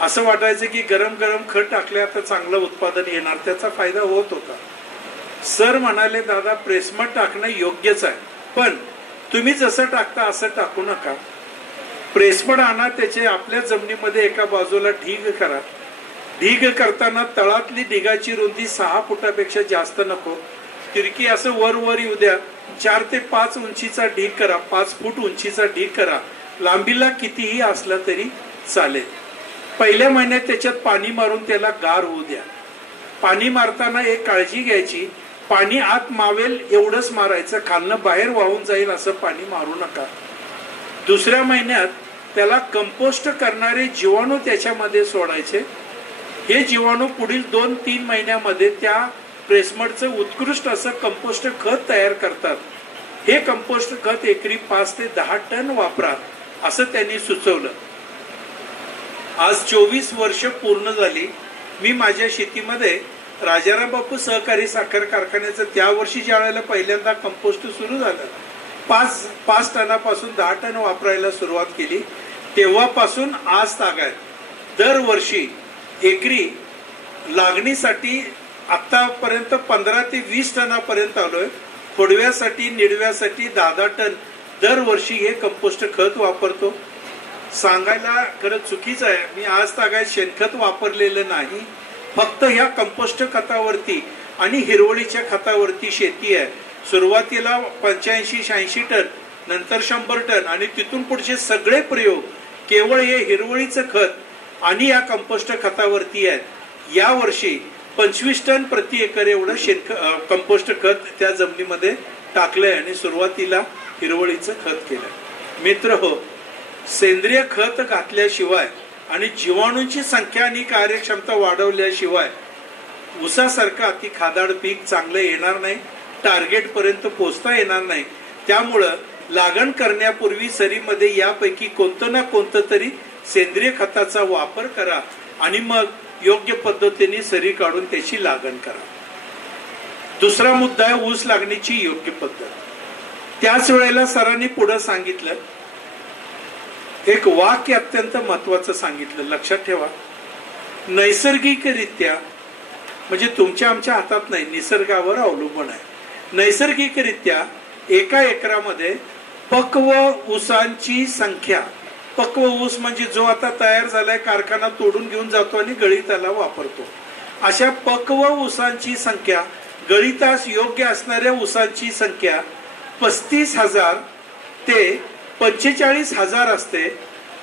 असं वाटायचं की गरम गरम खत टाकले आता चांगलं उत्पादन येणार. त्याचा फायदा होत होता. सर म्हणाले, दादा प्रेसमड टाकणं योग्यच आहे, पण तुम्ही जसं टाकता असं टाकू नका. प्रेसमड आणा, त्याचे आपल्या जमिनीमध्ये एका बाजूला ढीग करा. ढीग करताना तळातली ढिगाची रुंदी 6 फुटापेक्षा जास्त नको. तिरकी असं वर येऊ द्या. 4 ते 5 उंचीचा ढीग करा. 5 फूट उंचीचा ढीग करा. लांबीला कितीही असला तरी चालेल. पहिल्या महिन्यात त्याच्यात पाणी मारून त्याला गार होऊ द्या. पाणी मारताना एक काळजी घ्यायची, पाणी आत मावेल एवढंच मारायचं, खालनं बाहेर वाहून जाईल असं पाणी मारू नका. दुसऱ्या महिन्यात त्याला कंपोस्ट करणारे जीवाणू त्याच्यामध्ये सोडायचे. हे जीवाणू पुढील 2-3 महिन्यामध्ये त्या प्रेसमडचं उत्कृष्ट असं कंपोस्ट खत तयार करतात. हे कंपोस्ट खत एकरी 5 ते 10 टन वापरा असं त्यांनी सुचवलं. आज 24 वर्ष पूर्ण झाली. मी माझ्या शेतीमध्ये राजाराम बापू सहकारी साखर कारखान्याचं त्या वर्षी ज्या वेळेला पहिल्यांदा कंपोस्ट सुरू झालं, 5 टनापासून 10 टन वापरायला सुरुवात केली. तेव्हापासून आज तागायत दरवर्षी एकरी लागणीसाठी आतापर्यंत 15 ते 20 टनापर्यंत आलोय. खोडव्यासाठी, निडव्यासाठी 10-10 टन दरवर्षी हे कंपोस्ट खत वापरतो. सांगायला खरं चुकीचं आहे, मी आज तागायत शेणखत वापरलेलं नाही. फक्त ह्या कंपोस्ट खतावरती आणि हिरवळीच्या खतावरती शेती आहे. सुरुवातीला 85-86 टन, नंतर 100 टन आणि तिथून पुढचे सगळे प्रयोग केवळ हे हिरवळीचं खत आणि या कंपोस्ट खतावरती आहेत. या वर्षी 25 टन प्रति एकर एवढं कंपोस्ट खत त्या जमिनीमध्ये टाकलंय आणि सुरुवातीला हिरवळीचं खत केलंय. मित्र हो, सेंद्रिय खत घातल्याशिवाय आणि जीवाणूंची संख्या आणि कार्यक्षमता वाढवल्याशिवाय ऊसासारखं अति खादाड पीक चांगलं येणार नाही, टार्गेट पर्यंत पोहोचता येणार नाही. त्यामुळं लागण करण्यापूर्वी सरीमध्ये यापैकी कोणतं ना कोणतं तरी सेंद्रिय खताचा वापर करा आणि मग योग्य पद्धतीने सरी काढून त्याची लागण करा. दुसरा मुद्दा आहे ऊस लागणीची योग्य पद्धत. त्याच वेळेला सरांनी पुढे सांगितलं, एक वाक्य अत्यंत महत्वाचं सांगितलं, लक्षात ठेवा. नैसर्गिकरित्या, म्हणजे तुमच्या आमच्या हातात नाही, निसर्गावर अवलंबून आहे. नैसर्गिकरित्या एका एकरामध्ये पक्व ऊसांची संख्या, पक्व ऊस म्हणजे जो आता तयार झालाय, कारखाना तोडून घेऊन जातो आणि गळीताला वापरतो, अशा पक्व ऊसांची संख्या, गळीतास योग्य असणाऱ्या ऊसांची संख्या 35,000 ते 45,000 असते.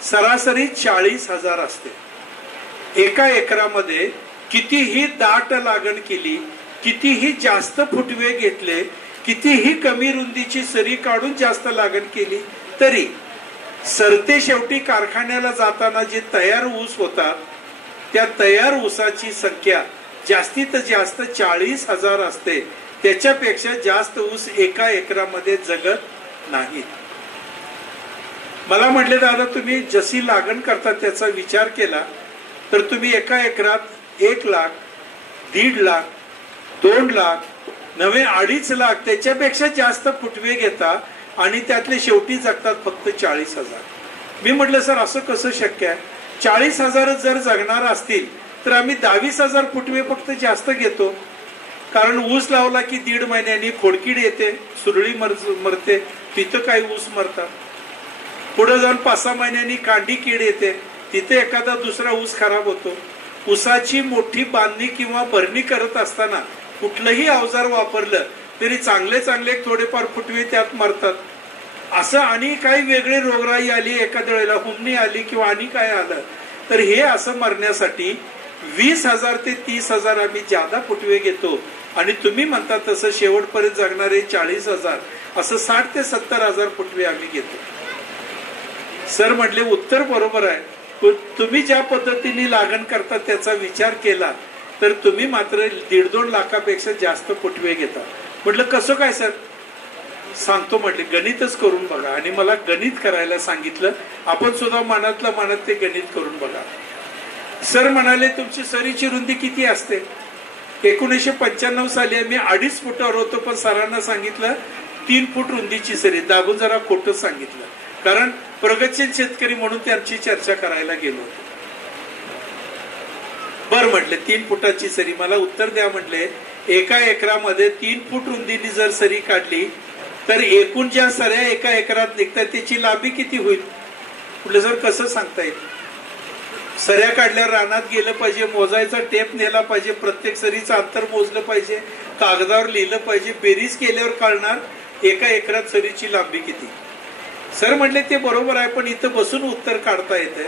सरासरी 40,000 असते. एका एकरामध्ये कितीही दाट लागण केली, कितीही जास्त फुटवे घेतले, कितीही कमी रुंदीची सरी काढून जास्त लागण केली तरी सरते शेवटी कारखान्याला जाताना जे तयार ऊस होतात त्या तयार ऊसाची संख्या जास्तीत जास्त 40,000 असते. त्याच्यापेक्षा जास्त ऊस एका एकरामध्ये जगत नाहीत. मला म्हटले दादा तुम्ही जशी लागण करता त्याचा विचार केला तर तुम्ही एका एकरात 1 लाख, 1.5 लाख, 2 लाख, नवे 2.5 लाख त्याच्यापेक्षा जास्त फुटवे घेता आणि त्यातले शेवटी जगतात फक्त 40,000. मी म्हटलं सर असं कसं शक्य आहे? 40,000 जर जगणार असतील तर आम्ही 22,000 फुटवे फक्त जास्त घेतो. कारण ऊस लावला की 1.5 महिन्यांनी खोडकीड येते, सुरळी मरते, तिथं काही ऊस मरतात. पुढे जाऊन 5-6 महिन्यांनी कांडी कीड येते, तिथे एखादा दुसरा ऊस खराब होतो. ऊसाची मोठी बांधणी किंवा भरणी करत असताना कुठलंही अवजार वापरलं तरी चांगले चांगले थोडेफार फुटवे त्यात मरतात. असं आणि काही वेगळी रोगराई आली, एखाद्या वेळेला हुमणी आली किंवा आणि काय आलं तर हे असं मरण्यासाठी 20,000 ते 30,000 आम्ही जादा फुटवे घेतो. आणि तुम्ही म्हणता तसं शेवटपर्यंत जगणारे 40,000 असं 60,000 ते 70,000 फुटवे आम्ही घेतो. सर म्हटले उत्तर बरोबर आहे, तुम्ही ज्या पद्धतीने लागण करता त्याचा विचार केला तर तुम्ही मात्र 1.5-2 लाखापेक्षा जास्त फुटवे घेता. म्हटलं कसं काय सर? सांगतो म्हटले गणितच करून बघा. आणि मला गणित करायला सांगितलं. आपण सुद्धा मनातल्या मनात ते गणित करून बघा. सर म्हणाले तुमची सरीची रुंदी किती असते? 1995 साली आम्ही 2.5 फुटावर होतो, पण सरांना सांगितलं 3 फूट रुंदीची सरी. दाबून जरा खोटं सांगितलं, कारण प्रगतशील शेतकरी म्हणून त्यांची चर्चा करायला गेलो होतो. बर म्हटले 3 फुटाची सरी. मला उत्तर द्या म्हटले एका एकरामध्ये 3 फूट रुंदीने जर सरी काढली तर एकूण ज्या सऱ्या एका एकरात निघतात त्याची लांबी किती होईल? म्हटलं सर कसं सांगता येईल? सऱ्या काढल्यावर रानात गेलं पाहिजे, मोजायचा टेप नेला पाहिजे, प्रत्येक सरीचं अंतर मोजलं पाहिजे, कागदावर लिहिलं पाहिजे, बेरीज केल्यावर कळणार एका एकरात सरीची लांबी किती. सर म्हटले ते बरोबर आहे, पण इथं बसून उत्तर काढता येते.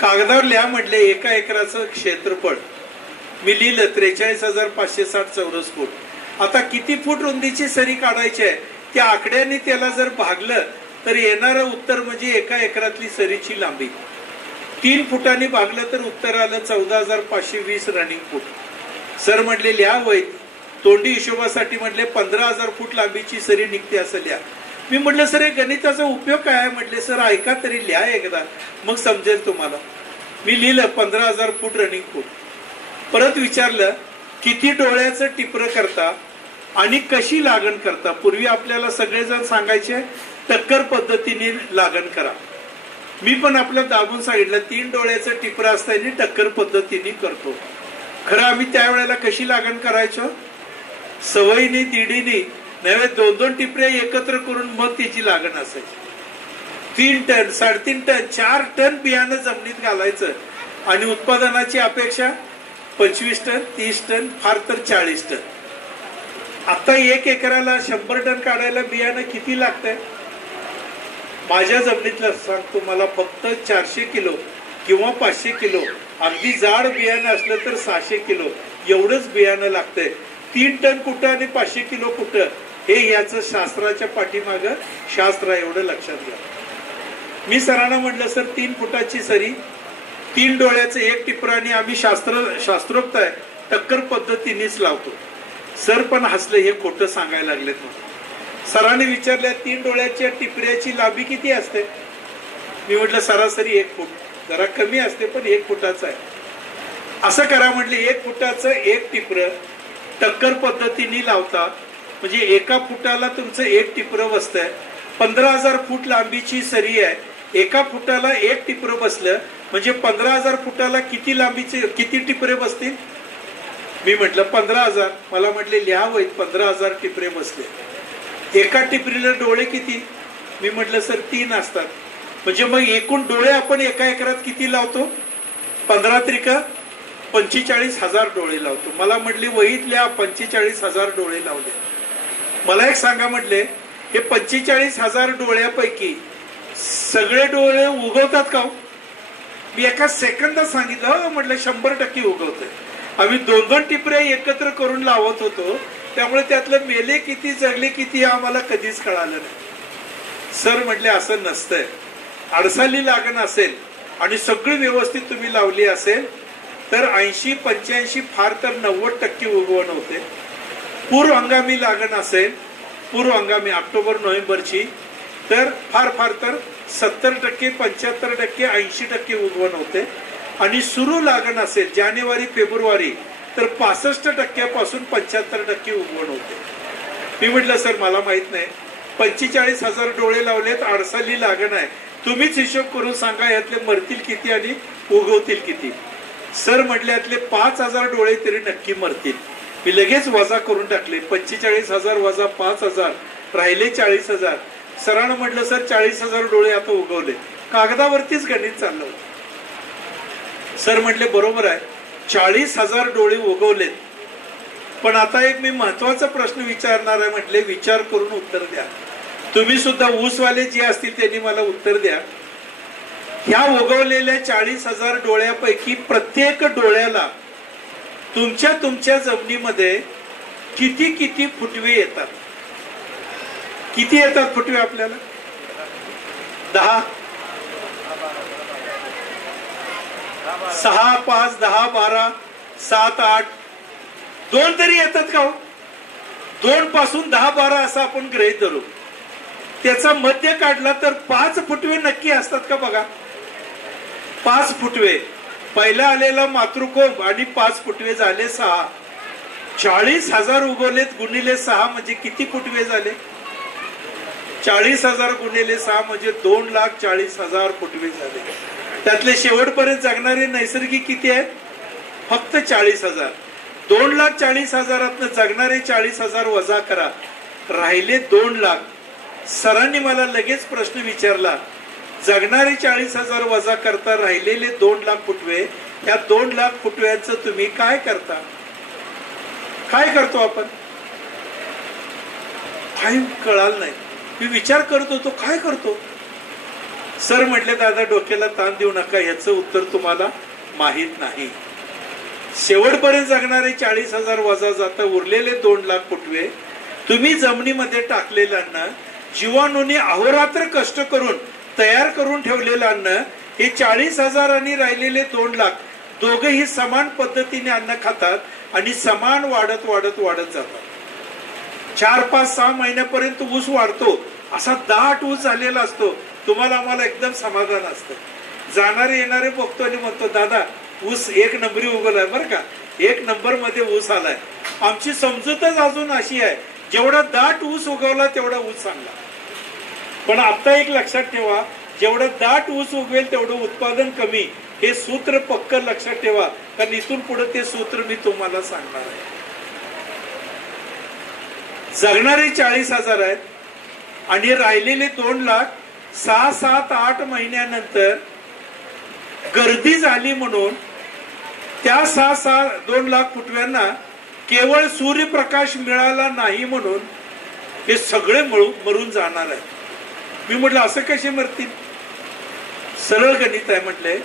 कागदावर लिहा म्हटले एका एकराचं क्षेत्रफळ. मी लिहिलं 43,560 चौरस फूट. आता किती फूट रुंदीची सरी काढायची आहे त्या आकड्याने त्याला जर भागलं तर येणारं उत्तर म्हणजे एका एकरातली सरीची लांबी. 3 फुटांनी भागलं तर उत्तर आलं 14,520 रनिंग फूट. सर म्हटले लिहा वय तोंडी हिशोबासाठी म्हटले 15,000 फूट लांबीची सरी निघते असं लिहा. मी म्हटलं सर हे गणिताचा उपयोग काय आहे? म्हटले सर ऐका तरी लिहा एकदा मग समजेल तुम्हाला. मी लिहिलं 15,000 फूट रनिंग फूट. परत विचारलं किती डोळ्याचं टिपर करता आणि कशी लागण करता? पूर्वी आपल्याला सगळेजण सांगायचे टक्कर पद्धतीने लागण करा. मी पण आपल्या दाबून सांगितलं 3 डोळ्याचं टिपर असताना टक्कर पद्धतीने करतो. खरं आम्ही त्यावेळेला कशी लागण करायचो? सवयीने दीडीने नव्हे 2-2 टिपरे एकत्र करून मग त्याची लागण असायची. 3 टन 3.5 टन 4 टन बियाणं जमिनीत घालायचं आणि उत्पादनाची अपेक्षा 25 टन 30 टन फार तर 40 टन. आता 1 एकराला 100 टन काढायला बियाणं किती लागतंय? माझ्या जमिनीतलं सांगतो मला फक्त 400 किलो किंवा 500 किलो, अगदी जाड बियाणं असलं तर 600 किलो एवढंच बियाणं लागतंय. 3 टन कुठं आणि 500 किलो कुठं हे याचं शास्त्राच्या पाठीमागं शास्त्र आहे, एवढं लक्षात घ्या. मी सरांना म्हटलं सर 3 फुटाची सरी 3 डोळ्याचं 1 टिपर आणि आम्ही शास्त्रोक्त आहे टक्कर पद्धतीनेच लावतो. सर पण हसले, हे खोटं सांगायला लागलेत म्हणून. सरांनी विचारल्या 3 डोळ्याच्या टिपऱ्याची लांबी किती असते? मी म्हटलं सरासरी 1 फूट, जरा कमी असते पण 1 फुटाचं आहे. असं करा म्हटले 1 फुटाचं 1 टिपर टक्कर पद्धतीने लावता म्हणजे एका फुटाला तुमचं 1 टिपर बसतंय. 15,000 फूट लांबीची सरी आहे. एका फुटाला 1 टिपर बसलं म्हणजे 15,000 फुटाला किती लांबीचे किती टिपरे बसतील? मी म्हटलं 15,000. मला म्हटले लिहा वय 15,000 टिपरे बसले. एका टिपरीला डोळे किती? मी म्हटलं सर 3 असतात. म्हणजे मग एकूण डोळे आपण एका एकरात किती लावतो? 15 त्रिका 45,000 डोळे लावतो. मला म्हटले वहीत लिहा 45,000 डोळे लावले. मला एक सांगा म्हटले हे 45,000 डोळ्यापैकी सगळे डोळे उगवतात का? मी एका सेकंदात सांगितलं, म्हटलं 100% उगवतंय. आम्ही 2-2 टिपऱ्या एकत्र करून लावत होतो, त्यामुळे त्यातलं मेले किती जगले किती आम्हाला कधीच कळालं नाही. सर म्हटले असं नसतंय. अडसाली लागण असेल आणि सगळी व्यवस्थित तुम्ही लावली असेल तर 80-85 फार तर 90% उगवण होते. पूर्व हंगामी लागण असेल, पूर्व हंगामी ऑक्टोबर-नोव्हेंबरची, तर फार फार तर 70%, 75%, 80% उगवण होते. आणि सुरू लागण असेल जानेवारी-फेब्रुवारी तर 65% 75% उगवण होते. मी म्हटलं सर मला माहित नाही, 45,000 डोळे लावलेत, अडसाली लागण आहे, तुम्हीच हिशोब करून सांगा यातले मरतील किती आणि उगवतील किती. सर म्हटले यातले 5,000 डोळे तरी नक्की मरतील. मी लगेच वजा करून टाकले, 45,000 वजा 5,000 राहिले 40,000. सरांना म्हटलं सर 40,000 डोळे आता उगवले. कागदावरतीच गणित चाललं होतं. सर म्हटले बरोबर आहे, 40,000 डोळे उगवलेत, पण आता एक मी महत्वाचा प्रश्न विचारणार आहे. म्हटले विचार करून उत्तर द्या. तुम्ही सुद्धा ऊसवाले जे असतील त्यांनी मला उत्तर द्या. ह्या उगवलेल्या 40,000 डोळ्यापैकी प्रत्येक डोळ्याला तुमच्या जमिनीमध्ये किती किती फुटवे येतात? किती येतात फुटवे आपल्याला? 10, 6, 5, 10, 12, 7, 8, 2 तरी येतात का? 2 पासून 10, 12 असं आपण गृहीत धरू. त्याचा मध्य काढला तर 5 फुटवे नक्की असतात का? बघा, 5 फुटवे. पहिला आलेला मातृकोंब आणि 5 फुटवे झाले 6. 40,000 उगवलेत गुणिले 6 म्हणजे किती फुटवे झाले? 40,000 गुणिले 6 म्हणजे 2,40,000 फुटवे झाले. त्यातले शेवटपर्यंत जगणारे नैसर्गिक किती आहेत? फक्त 40,000. 2,40,000 जगणारे 40,000 वजा करा, राहिले 2,00,000. सरांनी मला लगेच प्रश्न विचारला, जगणारे 40,000 वजा करता राहिलेले 2,00,000 फुटवे, या 2,00,000 फुटव्यांचं तुम्ही काय करता? काय करतो आपण? काही कळालं नाही. मी विचार करत होतो काय करतो. सर म्हटले दादा डोक्याला ताण देऊ नका, ह्याचं उत्तर तुम्हाला माहित नाही. शेवटपर्यंत जगणारे 40,000 वजा जाता उरलेले 2,00,000 फुटवे तुम्ही जमिनीमध्ये टाकलेलं अन्न, जीवाणूंनी अहोरात्र कष्ट करून तयार करून ठेवलेलं अन्न, हे 40,000 आणि राहिलेले 2,00,000 दोघेही समान पद्धतीने अन्न खातात आणि समान वाढत वाढत वाढत जातात. 4, 5, 6 महिन्यापर्यंत ऊस वाढतो, असा दाट ऊस झालेला असतो. तुम्हाला आम्हाला एकदम समाधान असतं. जाणारे येणारे बघतो आणि म्हणतो दादा ऊस 1 नंबरी उगवलाय बरं का, 1 नंबर मध्ये ऊस आलाय. आमची समजूतच अजून अशी आहे, जेवढा दाट ऊस उगवला तेवढा ऊस चांगला. पण आता एक लक्षात ठेवा, जेवढं दाट ऊस उगवेल तेवढं उत्पादन कमी. हे सूत्र पक्क लक्षात ठेवा, कारण इथून पुढे ते सूत्र मी तुम्हाला सांगणार आहे. जगणारे 40,000 आहेत आणि राहिलेले 2,00,000 6, 7, 8 महिन्यानंतर गर्दी झाली म्हणून त्या 2,00,000 फुटव्यांना केवळ सूर्यप्रकाश मिळाला नाही म्हणून हे सगळे मरून जाणार आहे. मी म्हटलं असं कसे मरतील? सरळ गणित आहे. म्हटले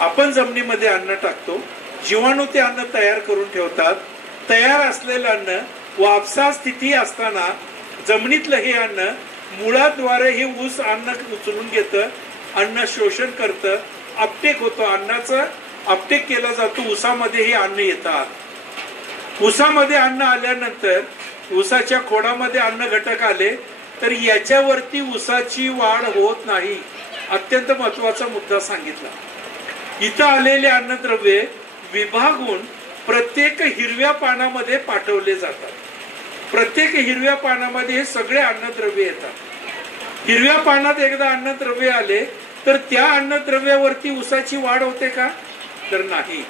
आपण जमिनीमध्ये अन्न टाकतो, जीवाणू ते अन्न तयार करून ठेवतात. तयार असलेलं अन्न वापसा स्थिती असताना जमिनीतलं हे अन्न मुळाद्वारे हे ऊस अन्न उचलून घेतं, अन्न शोषण करतं, अपटेक होतो, अन्नाचं अपटेक केला जातो, ऊसामध्ये हे अन्न येतात. ऊसामध्ये अन्न आल्यानंतर ऊसाच्या खोडामध्ये अन्न घटक आले तर याच्यावरती ऊसाची वाढ होत नाही. अत्यंत महत्वाचा मुद्दा सांगितला. इथं आलेले अन्नद्रव्ये विभागून प्रत्येक हिरव्या पानामध्ये पाठवले जातात. प्रत्येक हिरव्या पानामध्ये हे सगळे अन्नद्रव्ये येतात. हिरव्या पानात एकदा अन्नद्रव्ये आले तर त्या अन्नद्रव्यावरती ऊसाची वाढ होते का? तर नाही.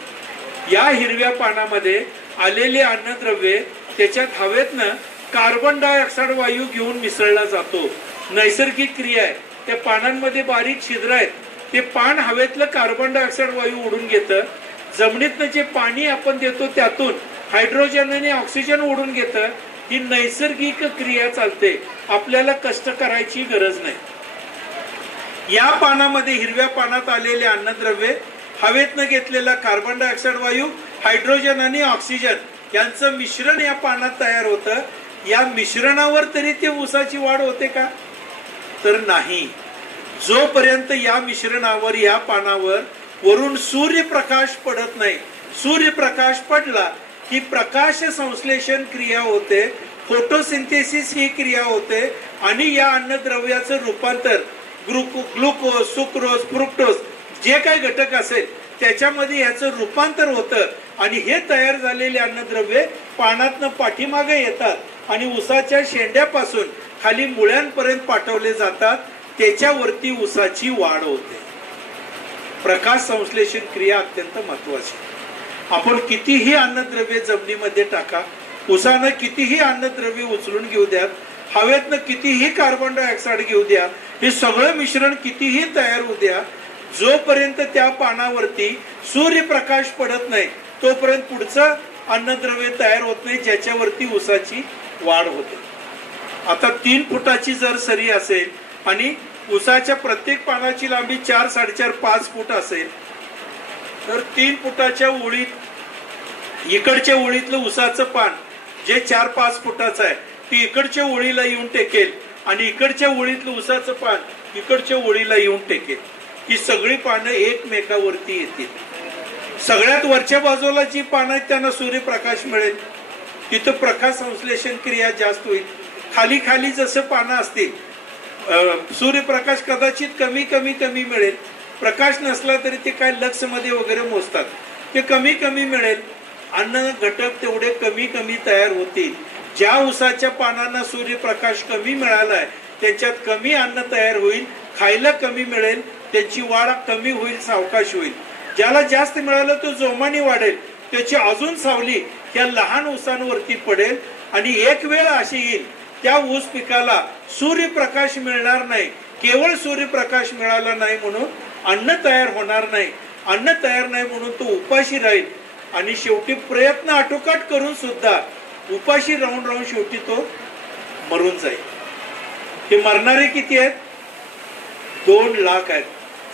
या हिरव्या पानामध्ये आलेले अन्नद्रव्ये त्याच्यात हवेतनं कार्बन डायऑक्साइड वायू घेऊन मिसळला जातो. नैसर्गिक क्रिया आहे. त्या पानांमध्ये बारीक छिद्र आहेत, ते पान हवेतलं कार्बन डायऑक्साइड वायू ओढून घेतं. जमिनीतनं जे पाणी आपण देतो त्यातून हायड्रोजन आणि ऑक्सिजन ओढून घेतं. ही नैसर्गिक क्रिया चालते, आपल्याला कष्ट करायची गरज नाही. या पानामध्ये हिरव्या पानात आलेले अन्नद्रव्ये, हवेतनं घेतलेला कार्बन डायऑक्साईड वायू, हायड्रोजन आणि ऑक्सिजन यांचं मिश्रण या पानात तयार होतं. या मिश्रणावर तरी ते ऊसाची वाढ होते का? तर नाही. जोपर्यंत या मिश्रणावर, या पानावर वरून सूर्यप्रकाश पडत नाही, सूर्यप्रकाश पडला की प्रकाश संश्लेषण क्रिया होते, फोटोसिंथेसिस ही क्रिया होते आणि या अन्नद्रव्याचं रूपांतर ग्लुकोज, सुक्रोज, फ्रुक्टोज जे काही घटक असेल त्याच्यामध्ये याचं रूपांतर होतं आणि हे तयार झालेले अन्नद्रव्ये पानातनं पाठीमागे येतात आणि ऊसाच्या शेंड्यापासून खाली मुळ्यांपर्यंत पाठवले जातात. त्याच्यावरती ऊसाची वाढ होते. प्रकाश संश्लेषण क्रिया अत्यंत महत्वाची. आपण कितीही अन्नद्रव्ये जमिनीमध्ये टाका, ऊसानं कितीही अन्नद्रव्ये उचलून घेऊ द्या, हवेतनं कितीही कार्बन डायऑक्साईड घेऊ द्या, हे सगळं मिश्रण कितीही तयार होऊ द्या, जोपर्यंत त्या पानावरती सूर्यप्रकाश पडत नाही तोपर्यंत पुढचं अन्नद्रव्य तयार होत नाही ज्याच्यावरती ऊसाची वाढ होते. आता 3 फुटाची जर सरी असेल आणि ऊसाच्या प्रत्येक पानाची लांबी 4, 4.5, 5 फूट असेल तर 3 फुटाच्या ओळीत इकडच्या ओळीतलं ऊसाचं पान जे 4-5 फुटाचं आहे ते इकडच्या ओळीला येऊन टेकेल आणि इकडच्या ओळीतलं ऊसाचं पान इकडच्या ओळीला येऊन टेकेल. ही सगळी पानं एकमेकावरती येतील. सगळ्यात वरच्या बाजूला जी पानं आहेत त्यांना सूर्यप्रकाश मिळेल, तिथं प्रकाश संश्लेषण क्रिया जास्त होईल. खाली खाली जसं पानं असतील सूर्यप्रकाश कदाचित कमी कमी कमी मिळेल. प्रकाश नसला तरी ते काय लक्स मध्ये वगैरे मोजतात, ते कमी कमी मिळेल. अन्न घटक तेवढे कमी कमी तयार होतील. ज्या ऊसाच्या पानांना सूर्यप्रकाश कमी मिळालाय त्याच्यात कमी अन्न तयार होईल, खायला कमी मिळेल, त्याची वाढ कमी होईल, सावकाश होईल. ज्याला जास्त मिळालं तो जोमाने वाढेल, त्याची अजून सावली या लहान ऊसांवरती पडेल आणि एक वेळ अशी येईल त्या ऊस पिकाला सूर्यप्रकाश मिळणार नाही. केवळ सूर्यप्रकाश मिळाला नाही म्हणून अन्न तयार होणार नाही, अन्न तयार नाही म्हणून तो उपाशी राहील आणि शेवटी प्रयत्न आटोकाट करून सुद्धा उपाशी राहून राहून शेवटी तो मरून जाईल. हे मरणारे किती आहेत? 2 लाख आहेत.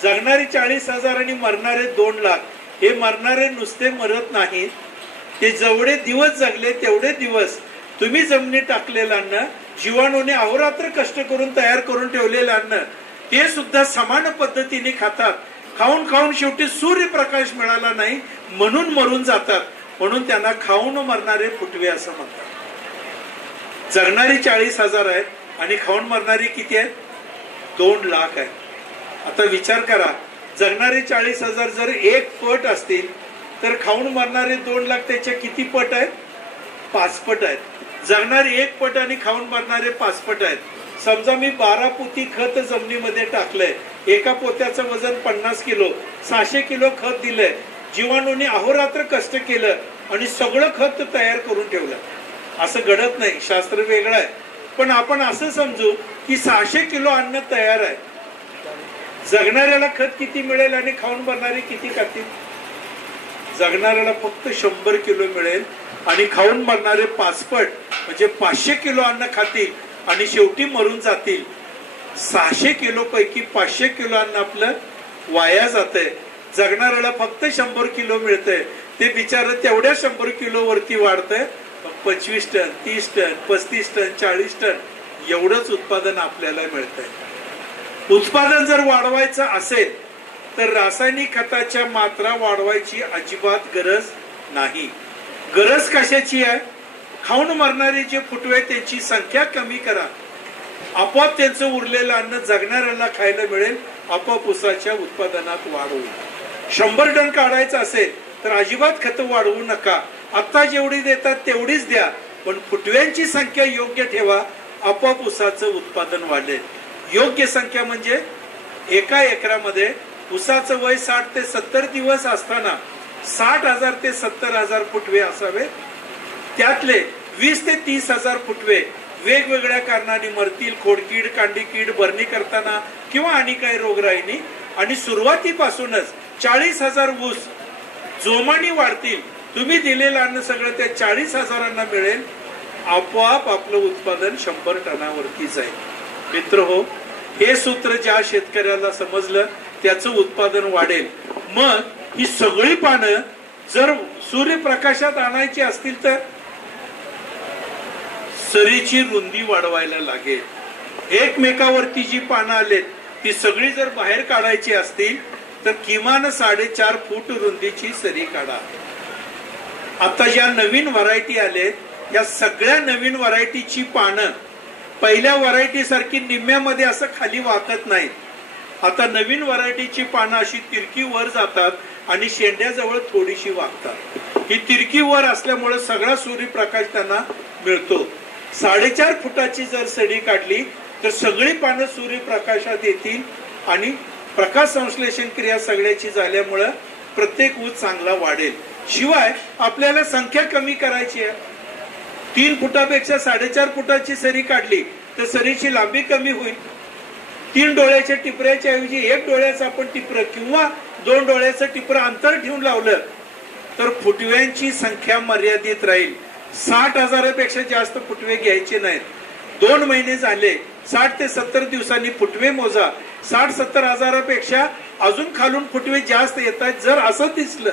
जगणारे 40,000 आणि मरणारे 2 लाख. हे मरणारे नुसते मरत नाहीत, ते जेवढे दिवस जगले तेवढे दिवस तुम्ही जमिनीत टाकलेलं अन्न, जीवाणूने अहोरात्र कष्ट करून तयार करून ठेवलेलं अन्न ते सुद्धा समान पद्धतीने खातात. खाऊन खाऊन शेवटी सूर्यप्रकाश मिळाला नाही म्हणून मरून जातात. म्हणून त्यांना खाऊन मरणारे फुटवे असं म्हणतात. जगणारी 40,000 आहेत आणि खाऊन मरणारी किती आहेत? 2 लाख आहेत. आता विचार करा, जगणारे 40,000 जर 1 पट असतील तर खाऊन मरणारे 2 लाख त्याच्या किती पट आहेत? 5 पट आहेत. जगणारे 1 पट आणि खाऊन मरणारे 5 पट आहेत. समजा मी 12 पोती खत जमिनीमध्ये टाकलंय, एका पोत्याचं वजन 50 किलो, 600 किलो खत दिलंय. जीवाणूने अहोरात्र कष्ट केलं आणि सगळं खत तयार करून ठेवलं. असं घडत नाही, शास्त्र वेगळं आहे. पण आपण असं समजू की 600 किलो अन्न तयार आहे. जगणाऱ्याला खत किती मिळेल आणि खाऊन मरणारे किती खातील? जगणाऱ्याला फक्त 100 किलो मिळेल आणि खाऊन मरणारे 5 पट म्हणजे 500 किलो अन्न खातील आणि शेवटी मरून जातील. 600 किलो पैकी 500 किलो अन्न आपलं वाया जातंय. जगणाऱ्याला फक्त 100 किलो मिळतंय. ते बिचार तेवढ्या 100 किलो वरती वाढतंय. 25 टन, 30 टन, 35 टन, 40 टन एवढंच उत्पादन आपल्याला मिळतंय. उत्पादन जर वाढवायचं असेल तर रासायनिक खताच्या मात्रा वाढवायची अजिबात गरज नाही. गरज कशाची आहे? खाऊन मरणारे जे फुटवे त्यांची संख्या कमी करा. आपोआप त्यांचं उरलेलं अन्न जगणाऱ्यांना खायला मिळेल. आपोआप ऊसाच्या उत्पादनात वाढ होईल. 100 टन काढायचं असेल तर अजिबात खत वाढवू नका. आता जेवढी देतात तेवढीच द्या, पण फुटव्यांची संख्या योग्य ठेवा. आपोआप ऊसाचं उत्पादन वाढेल. योग्य संख्या म्हणजे एका एकरामध्ये ऊसाचं वय 60 ते 70 दिवस असताना 60,000 ते 70,000 फुटवे असावे. त्यातले 20 ते 30,000 फुटवे वेगवेगळ्या कारणाने मरतील. खोडकीड, कांडीकीड, भरणी करताना किंवा आणि काही रोगराईनी. आणि सुरुवातीपासूनच 40,000 ऊस जोमाने वाढतील. तुम्ही दिलेलं अन्न सगळं त्या 40,000 मिळेल. आपोआप आपलं उत्पादन 100 टनावरती जाईल. मित्र हो, हे सूत्र ज्या शेतकऱ्याला समजलं त्याचं उत्पादन वाढेल. मग ही सगळी पानं जर सूर्यप्रकाशात आणायची असतील तर सरीची रुंदी वाढवायला लागेल. एकमेकावरती जी पानं आलेत ती सगळी जर बाहेर काढायची असतील तर किमान 4.5 फूट रुंदीची सरी काढा. आता ज्या नवीन व्हरायटी आलेत या सगळ्या नवीन व्हरायटीची पानं पहिल्या व्हरायटी सारखी निम्म्यामध्ये असं खाली वाकत नाहीत. आता नवीन व्हरायटीची पानं अशी तिरकी वर जातात आणि शेंड्याजवळ थोडीशी वाकतात. ही तिरकी वर असल्यामुळे सगळा सूर्यप्रकाश त्यांना मिळतो. 4.5 फुटाची जर सडी काढली तर सगळी पानं सूर्यप्रकाशात येतील आणि प्रकाश संश्लेषण क्रिया सगळ्याची झाल्यामुळं प्रत्येक ऊस चांगला वाढेल. शिवाय आपल्याला संख्या कमी करायची आहे. 3 फुटापेक्षा 4.5 फुटाची सरी काढली तर सरीची लांबी कमी होईल. 3 डोळ्याच्या टिपऱ्याच्या ऐवजी 1 डोळ्याचं आपण टिपर किंवा 2 डोळ्याचं टिपर अंतर ठेवून लावलं तर फुटव्यांची संख्या मर्यादित राहील. 60,000पेक्षा जास्त फुटवे घ्यायचे नाहीत. 2 महिने झाले 60 ते 70 दिवसांनी फुटवे मोजा. 60-70 हजारापेक्षा अजून खालून फुटवे जास्त येत आहेत. जर असं दिसलं,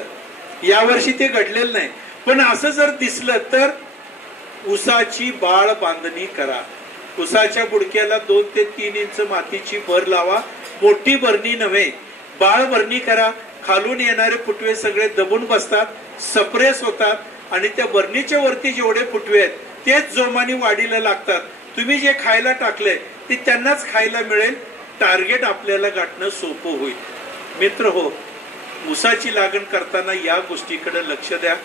यावर्षी ते घडलेलं नाही, पण असं जर दिसलं तर ऊसाची बाळ बांधणी करा. ऊसाच्या बुडक्याला 2 ते 3 इंच मातीची भर लावा. मोठी भरणी नव्हे, बाळ भरणी करा. खालून येणारे फुटवे सगळे दबून बसतात, सप्रेस होतात आणि त्या भरणीच्या वरती जेवढे फुटवे आहेत तेच जोमाने वाढीला लागतात. तुम्ही जे खायला टाकले ते त्यांनाच खायला मिळेल. टार्गेट आपल्याला गाठणं सोपं होईल. मित्र हो, ऊसाची लागण करताना या गोष्टीकडे लक्ष द्या.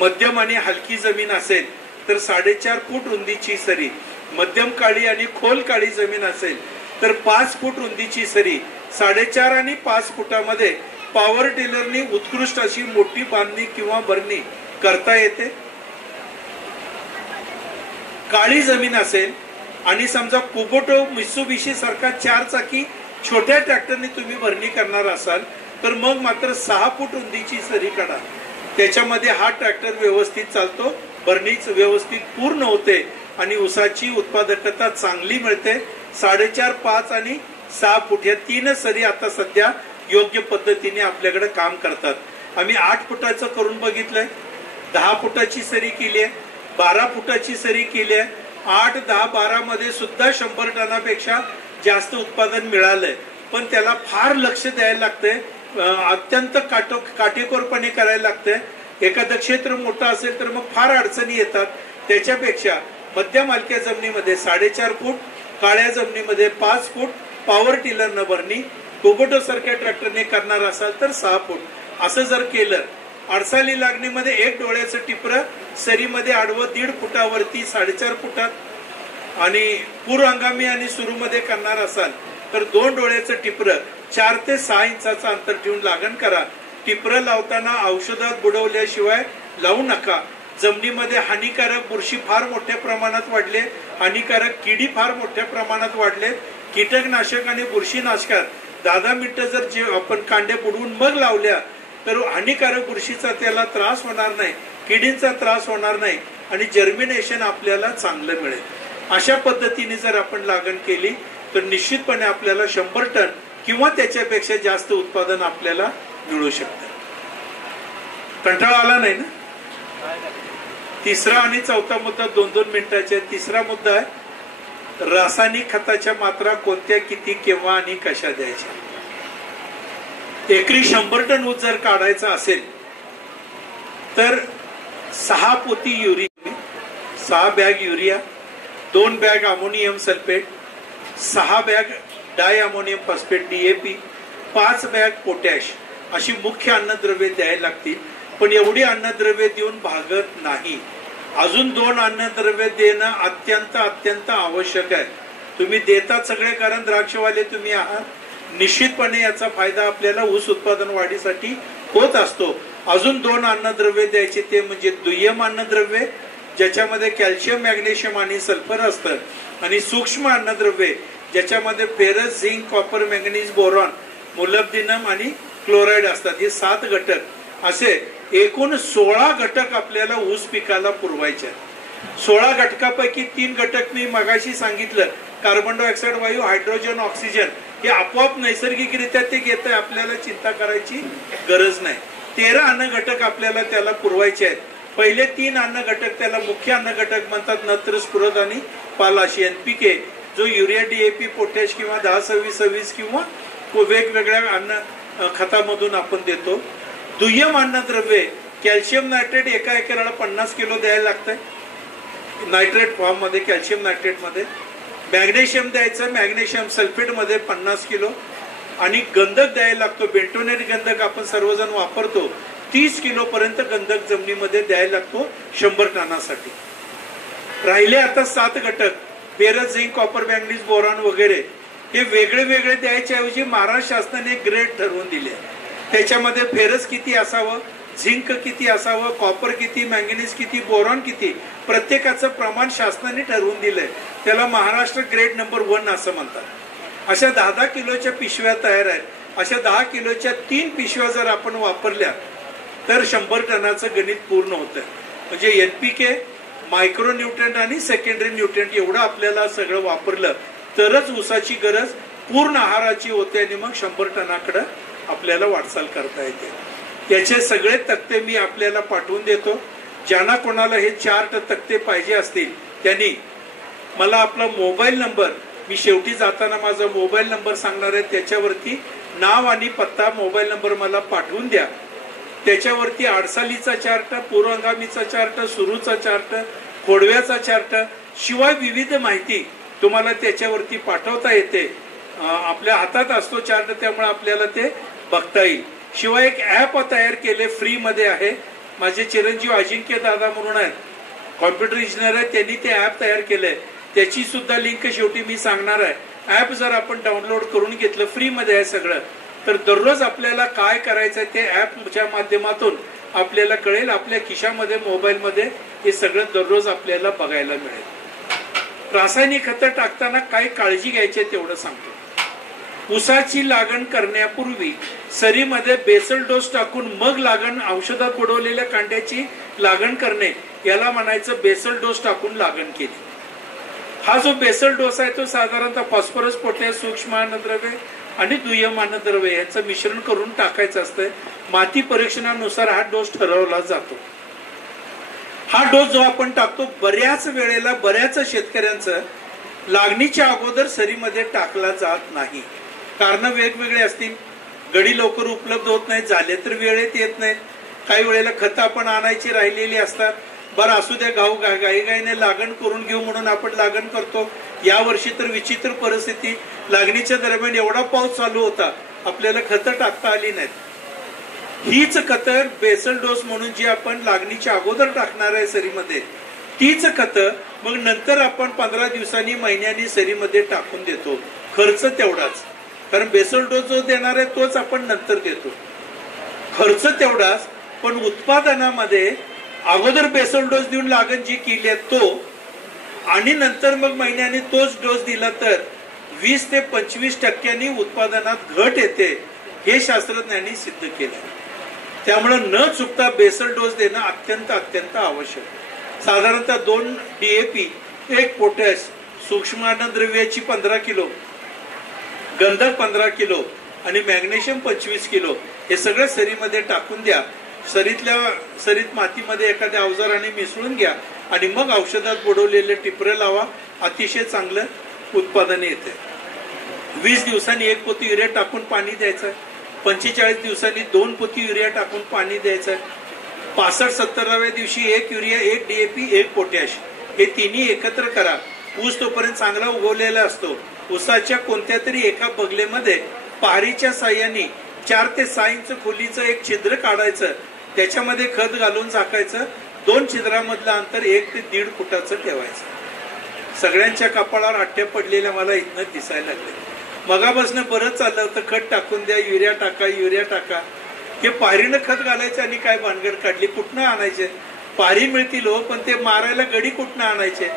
मध्यम आणि हलकी जमीन असेल तर 4.5 फूट रुंदीची सरी, मध्यम काळी आणि खोल काळी जमीन असेल तर 5 फूट रुंदीची सरी. 4.5 आणि 5 फुटामध्ये पॉवर टिलरनी उत्कृष्ट अशी मोठी बांधणी किंवा भरणी करता येते. काळी जमीन असेल आणि समजा कुबोटा मित्सुबिशी सारखा 4 चाकी छोट्या ट्रॅक्टरने तुम्ही भरणी करणार असाल तर मग मात्र 6 फूट रुंदीची सरी काढा. त्याच्यामध्ये हा ट्रॅक्टर व्यवस्थित चालतो, भरणीच व्यवस्थित पूर्ण होते आणि ऊसाची उत्पादकता चांगली मिळते. 4.5, 5 आणि 6 फूट या 3 सरी आता सध्या योग्य पद्धतीने आपल्याकडे काम करतात. आम्ही 8 फुटाचं करून बघितलंय, 10 फुटाची सरी केली आहे, 12 फुटाची सरी केली आहे. 8, 10, 12 मध्ये सुद्धा 100 टनापेक्षा जास्त उत्पादन मिळालंय. पण त्याला फार लक्ष द्यायला लागतंय, अत्यंत काटेकोरपणे करायला लागतंय. एखादं क्षेत्र मोठं असेल तर मग फार अडचणी येतात. त्याच्यापेक्षा मध्यम हलक्या जमिनीमध्ये 4.5 फूट, काळ्या जमिनीमध्ये 5 फूट पॉवर टिलरनं भरणी, कुबोटा सारख्या ट्रॅक्टरने करणार असाल तर 6 फूट असं जर केलं. अडसाली लागणीमध्ये 1 डोळ्याचं टिपर सरीमध्ये आडवं 1.5 फुटावरती 4.5 फुटात आणि पूर्व हंगामी आणि सुरूमध्ये करणार असाल तर 2 डोळ्याचं टिपर 4 ते 6 इंचाचं अंतर ठेवून लागण करा. टिपर लावताना औषधात बुडवल्याशिवाय लावू नका. जमिनीमध्ये हानिकारक बुरशी फार मोठ्या प्रमाणात वाढले, हानिकारक किडी फार मोठ्या प्रमाणात वाढले. कीटकनाशक आणि बुरशीनाशकात 10 मिनिटं जर आपण कांड्या बुडवून मग लावल्या तर हानिकारक बुरशीचा त्याला त्रास होणार नाही, किडींचा त्रास होणार नाही आणि जर्मिनेशन आपल्याला चांगलं मिळेल. अशा पद्धतीने जर आपण लागण केली तर निश्चितपणे आपल्याला 100 टन किंवा त्याच्यापेक्षा जास्त उत्पादन आपल्याला मिळू शकतं. कंटाळा आला नाही ना? तिसरा आणि चौथा मुद्दा 2-2 मिनिटाचे. तिसरा मुद्दा आहे रासायनिक खताच्या मात्रा कोणत्या, किती, केव्हा आणि कशा द्यायच्या. एकरी 100 टन ऊस जर काढायचा असेल तर 6 पोती urea, 6 bag urea, 2 bag ammonium sulphate, 6 bag di ammonium phosphate DAP, 5 bag potash अशी मुख्य अन्नद्रव्ये द्यायला लागतील. पण एवढी अन्नद्रव्ये देऊन भागत नाही. अजून 2 अन्नद्रव्ये देणं अत्यंत अत्यंत आवश्यक आहे. तुम्ही देतात सगळे, कारण द्राक्षवाले तुम्ही आहात. निश्चितपणे याचा फायदा आपल्याला ऊस उत्पादन वाढीसाठी होत असतो. अजून 2 अन्नद्रव्ये द्यायचे, ते म्हणजे दुय्यम अन्नद्रव्ये ज्याच्यामध्ये कॅल्शियम, मॅग्नेशियम आणि सल्फर असतं, आणि सूक्ष्म अन्नद्रव्ये ज्याच्यामध्ये ferrous, zinc, copper, manganese, boron, molybdenum आणि क्लोराईड असतात. हे 7 घटक असे एकूण 16 घटक आपल्याला ऊस पिकाला पुरवायचे. 16 घटकापैकी 3 घटक मी मगाशी सांगितलं कार्बन डायऑक्साईड वायू, हायड्रोजन, ऑक्सिजन हे आपोआप नैसर्गिकरित्या ते घेत आहे, आपल्याला चिंता करायची गरज नाही. 13 अन्न घटक आपल्याला त्याला पुरवायचे आहेत. पहिले 3 अन्न घटक त्याला मुख्य अन्न घटक म्हणतात, नत्र, स्फुरद आणि पालाशी. NPK जो युरिया, DAP, पोटॅश किंवा 10-26-26 किंवा वेगवेगळ्या अन्न खतामधून आपण देतो. दुय्यम अन्नद्रव्ये कॅल्शियम नायट्रेट एका एकराला 50 किलो द्यायला लागतंय नायट्रेट फॉर्म मध्ये, कॅल्शियम नायट्रेट मध्ये. मॅग्नेशियम द्यायचं, मॅग्नेशियम सल्फेट मध्ये 50 किलो. आणि गंधक द्यायला लागतो, बेंटोनेट गंधक आपण सर्वजण वापरतो, 30 किलो पर्यंत गंधक जमिनीमध्ये द्यायला लागतो 100 टनासाठी. राहिले आता 7 घटक, बेरज, झिंक, कॉपर, मॅंगनीज, बोरॉन वगैरे. हे वेगळे वेगळे द्यायच्या ऐवजी महाराष्ट्र शासनाने ग्रेड ठरवून दिले. त्याच्यामध्ये फेरस किती असावं, झिंक किती असावं, कॉपर किती, मॅंगनीज किती, बोरॉन किती, प्रत्येकाचं प्रमाण शासनाने ठरवून दिलंय. त्याला महाराष्ट्र ग्रेड नंबर 1 असं म्हणतात. अशा 10-10 किलोच्या पिशव्या तयार आहेत. अशा 10 किलोच्या 3 पिशव्या जर आपण वापरल्या तर 100 टनाचं गणित पूर्ण होतं. म्हणजे NPK, मायक्रो न्यूट्रिएंट आणि सेकंडरी न्यूट्रिएंट एवढं आपल्याला सगळं वापरलं तरच ऊसाची गरज पूर्ण आहाराची होते आणि मग 100 टनाकडे आपल्याला वाटचाल करता येते. याचे सगळे तक्ते मी आपल्याला पाठवून देतो. ज्यांना कोणाला हे चार्ट तक्ते पाहिजे असतील त्यांनी मला आपला मोबाईल नंबर, मी शेवटी जाताना माझा मोबाईल नंबर सांगणार आहे, त्याच्यावरती नाव आणि पत्ता, मोबाईल नंबर मला पाठवून द्या. त्याच्यावरती आडसालीचा चार्ट, पूर्वगामीचा चार्ट, सुरूचा चार्ट, खोडव्याचा चार्ट, शिवाय विविध माहिती तुम्हाला त्याच्यावरती पाठवता येते. आपल्या हातात असतो चार्ट, त्यामुळे आपल्याला ते बघता येईल. शिवाय एक ऍप तयार केले, फ्री मध्ये आहे. माझे चिरंजीव अजिंक्य दादा म्हणून आहेत, कॉम्प्युटर इंजिनियर आहे, त्यांनी ते ऍप तयार केलंय. त्याची सुद्धा लिंक शेवटी मी सांगणार आहे. ऍप जर आपण डाउनलोड करून घेतलं, फ्री मध्ये आहे सगळं, तर दररोज आपल्याला काय करायचं ते ऍपच्या माध्यमातून आपल्याला कळेल. आपल्या खिशामध्ये, मोबाईल मध्ये हे सगळं दररोज आपल्याला बघायला मिळेल. रासायनिक खतं टाकताना काय काळजी घ्यायची तेवढं सांगतो. ऊसाची लागण करण्यापूर्वी सरीमध्ये बेसल डोस टाकून मग लागण, औषधात बुडवलेल्या कांड्याची लागण करणे, याला म्हणायचं बेसल डोस टाकून लागण केली. हा जो बेसल डोस आहे तो साधारणतः फॉस्फरस, पोटॅश, सूक्ष्म अन्नद्रव्ये आणि दुय्यम अन्नद्रव्ये यांचं मिश्रण करून टाकायचं असतं. माती परीक्षणानुसार हा डोस ठरवला जातो. हा डोस जो आपण टाकतो, बऱ्याच वेळेला बऱ्याच शेतकऱ्यांचं लागणीच्या अगोदर सरीमध्ये टाकला जात नाही. कारण वेगवेगळे असतील. गडी लवकर उपलब्ध होत नाहीत, झाले तर वेळेत येत नाहीत. काही वेळेला खतं आपण आणायची राहिलेली असतात. बरं असू द्या, गाईने लागण करून घेऊ म्हणून आपण लागण करतो. या वर्षी तर विचित्र परिस्थिती, लागणीच्या दरम्यान एवढा पाऊस चालू होता, आपल्याला खतं टाकता आली नाहीत. हीच खतं बेसल डोस म्हणून जी आपण लागणीच्या अगोदर टाकणार आहे सरीमध्ये, तीच खतं मग नंतर आपण 15 दिवसांनी, महिन्यांनी सरीमध्ये टाकून देतो. खर्च तेवढाच, कारण बेसल डोस जो देणार आहे तोच आपण नंतर देतो. खर्च तेवढाच, पण उत्पादनामध्ये अगोदर बेसल डोस देऊन लागण जी केली आहे तो, आणि नंतर मग महिन्याने तोच डोस दिला तर 20 ते 25% उत्पादनात घट येते, हे शास्त्रज्ञांनी सिद्ध केलं. त्यामुळे न चुकता बेसल डोस देणं अत्यंत अत्यंत आवश्यक. साधारणतः 2 DAP, 1 पोटॅश, सूक्ष्म अन्नद्रव्याची 15 किलो, गंधक 15 किलो आणि मॅग्नेशियम 25 किलो हे सगळं सरीमध्ये टाकून द्या. सरीत मातीमध्ये एखाद्या अवजाराने मिसळून घ्या आणि मग औषधात बुडवलेले टिपरे लावा. अतिशय चांगलं उत्पादन येते. 20 दिवसांनी 1 पोती युरिया टाकून पाणी द्यायचं. 45 दिवसांनी 2 पोती युरिया टाकून पाणी द्यायचं. 65-70व्या दिवशी 1 युरिया, 1 DAP, 1 पोटॅश हे तिन्ही एकत्र करा. ऊस तोपर्यंत चांगला उगवलेला असतो. ऊसाच्या कोणत्या तरी एका बगलेमध्ये पहारीच्या साह्याने 4 ते 6 इंच खोलीचं एक छिद्र काढायचं, त्याच्यामध्ये खत घालून झाकायचं. 2 छिद्रामधलं अंतर 1 ते 1.5 फुटाचं ठेवायचं. सगळ्यांच्या कपाळावर आठ्या पडलेल्या मला इथनं दिसायला लागले. मगापासून बरंच चाललं होतं, खत टाकून द्या, युरिया टाका, युरिया टाका. हे पारीनं खत घालायचं आणि काय भानगड काढली, कुठनं आणायचे? पारी मिळतील हो, पण ते मारायला गडी कुठनं आणायचे?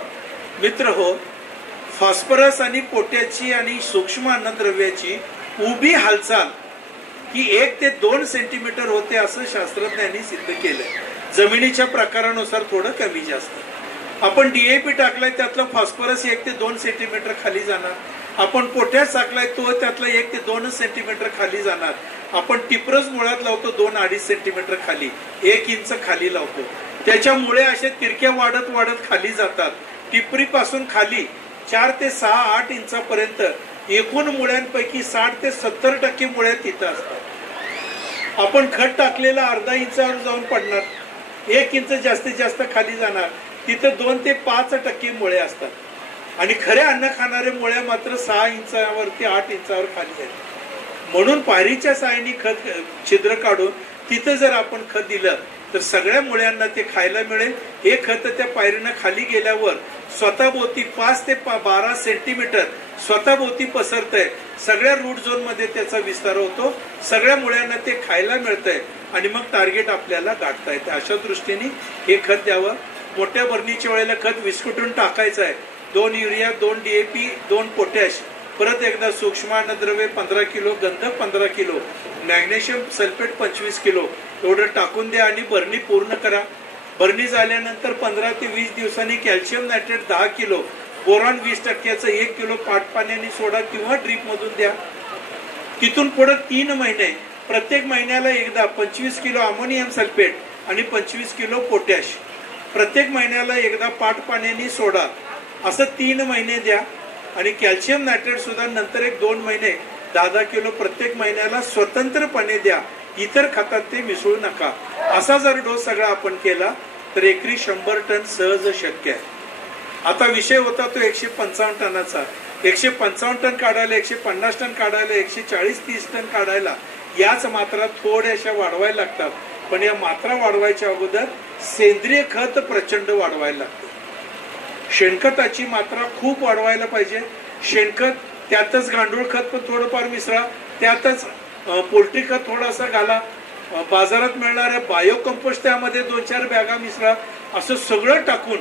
मित्र हो, फॉस्फरस आणि पोटॅशची आणि सूक्ष्म अन्नद्रव्याची उभी हालचाल ही 1 ते 2 सेंटीमीटर होते असं शास्त्रज्ञांनी सिद्ध केलंय. जमिनीच्या प्रकारानुसार थोडं कमी जास्त. आपण डीएपी टाकलाय त्यातलं फॉस्फरस 1 ते 2 सेंटीमीटर खाली जाणार. आपण पोटॅश टाकलाय तो त्यातलं 1 ते 2 सेंटीमीटर खाली जाणार. आपण टिप्रस मुळात लावतो 2-2.5 सेंटीमीटर खाली, 1 इंच खाली लावतो. त्याच्या मुळे असे तिरक्या वाढत वाढत खाली जातात. टिपरीपासून खाली 4 ते 6-8 इंचापर्यंत एकूण मुळ्यांपैकी 60 ते 70% मुळे तिथं असतात. आपण खत टाकलेला अर्धा इंचावर जाऊन पडणार, 1 इंच जास्तीत जास्त खाली जाणार, तिथं 2 ते 5% मुळे असतात. आणि खरे अन्न खाणारे मुळे मात्र 6 इंचावरती 8 इंचावर खाली आहेत. म्हणून पारीच्या साहाय्याने खत छिद्र काढून तिथं जर आपण खत दिलं तर सगळ्या मुळ्यांना ते खायला मिळेल. हे खत त्या पायरीनं खाली गेल्यावर स्वतःभोवती 5 ते 12 सेंटीमीटर स्वतःभोवती पसरतंय. सगळ्या रूट झोन मध्ये त्याचा विस्तार होतो, सगळ्या मुळ्यांना ते खायला मिळतंय आणि मग टार्गेट आपल्याला गाठता येते. अशा दृष्टीने हे खत द्यावं. मोठ्या भरणीच्या वेळेला खत विस्कुटून टाकायचं आहे. 2 युरिया, 2 DAP, 2 पोटॅश, परत एकदा सूक्ष्म अन्नद्रव्ये 15 किलो, गंधक 15 किलो, मॅग्नेशियम सल्फेट 25 किलो एवढं टाकून द्या आणि भरणी पूर्ण करा. भरणी झाल्यानंतर 15 ते 20 दिवसांनी calcium nitrate 10 kilo, boron 20% 1 kilo पाटपाण्याने सोडा किंवा ड्रीप मधून द्या. तिथून पुढे 3 महिने प्रत्येक महिन्याला एकदा 25 किलो अमोनियम सल्फेट आणि 25 किलो पोटॅश, प्रत्येक महिन्याला एकदा पाटपाण्याने सोडा, असं 3 महिने द्या. आणि कॅल्शियम नायट्रेट सुद्धा नंतर 1-2 महिने 10-10 किलो प्रत्येक महिन्याला स्वतंत्रपणे द्या. इतर खतात ते मिसळू नका. असा जर डोस सगळा आपण केला तर एकरी 100 टन सहज शक्य आहे. आता विषय होता तो 155 टनाचा. 155 टन काढायला, 150 टन काढायला, 140-30 टन काढायला याच मात्रा थोड्याशा वाढवायला लागतात. पण या मात्रा वाढवायच्या अगोदर सेंद्रिय खत प्रचंड वाढवायला लागतं. शेणखताची मात्रा खूप वाढवायला पाहिजे. शेणखत त्यातच गांडूळ खत पण थोडंफार मिसळा, त्यातच पोल्ट्री खत थोडासा घाला, बाजारात मिळणाऱ्या बायो कंपोस्ट त्यामध्ये 2-4 बॅगा मिसळा. असं सगळं टाकून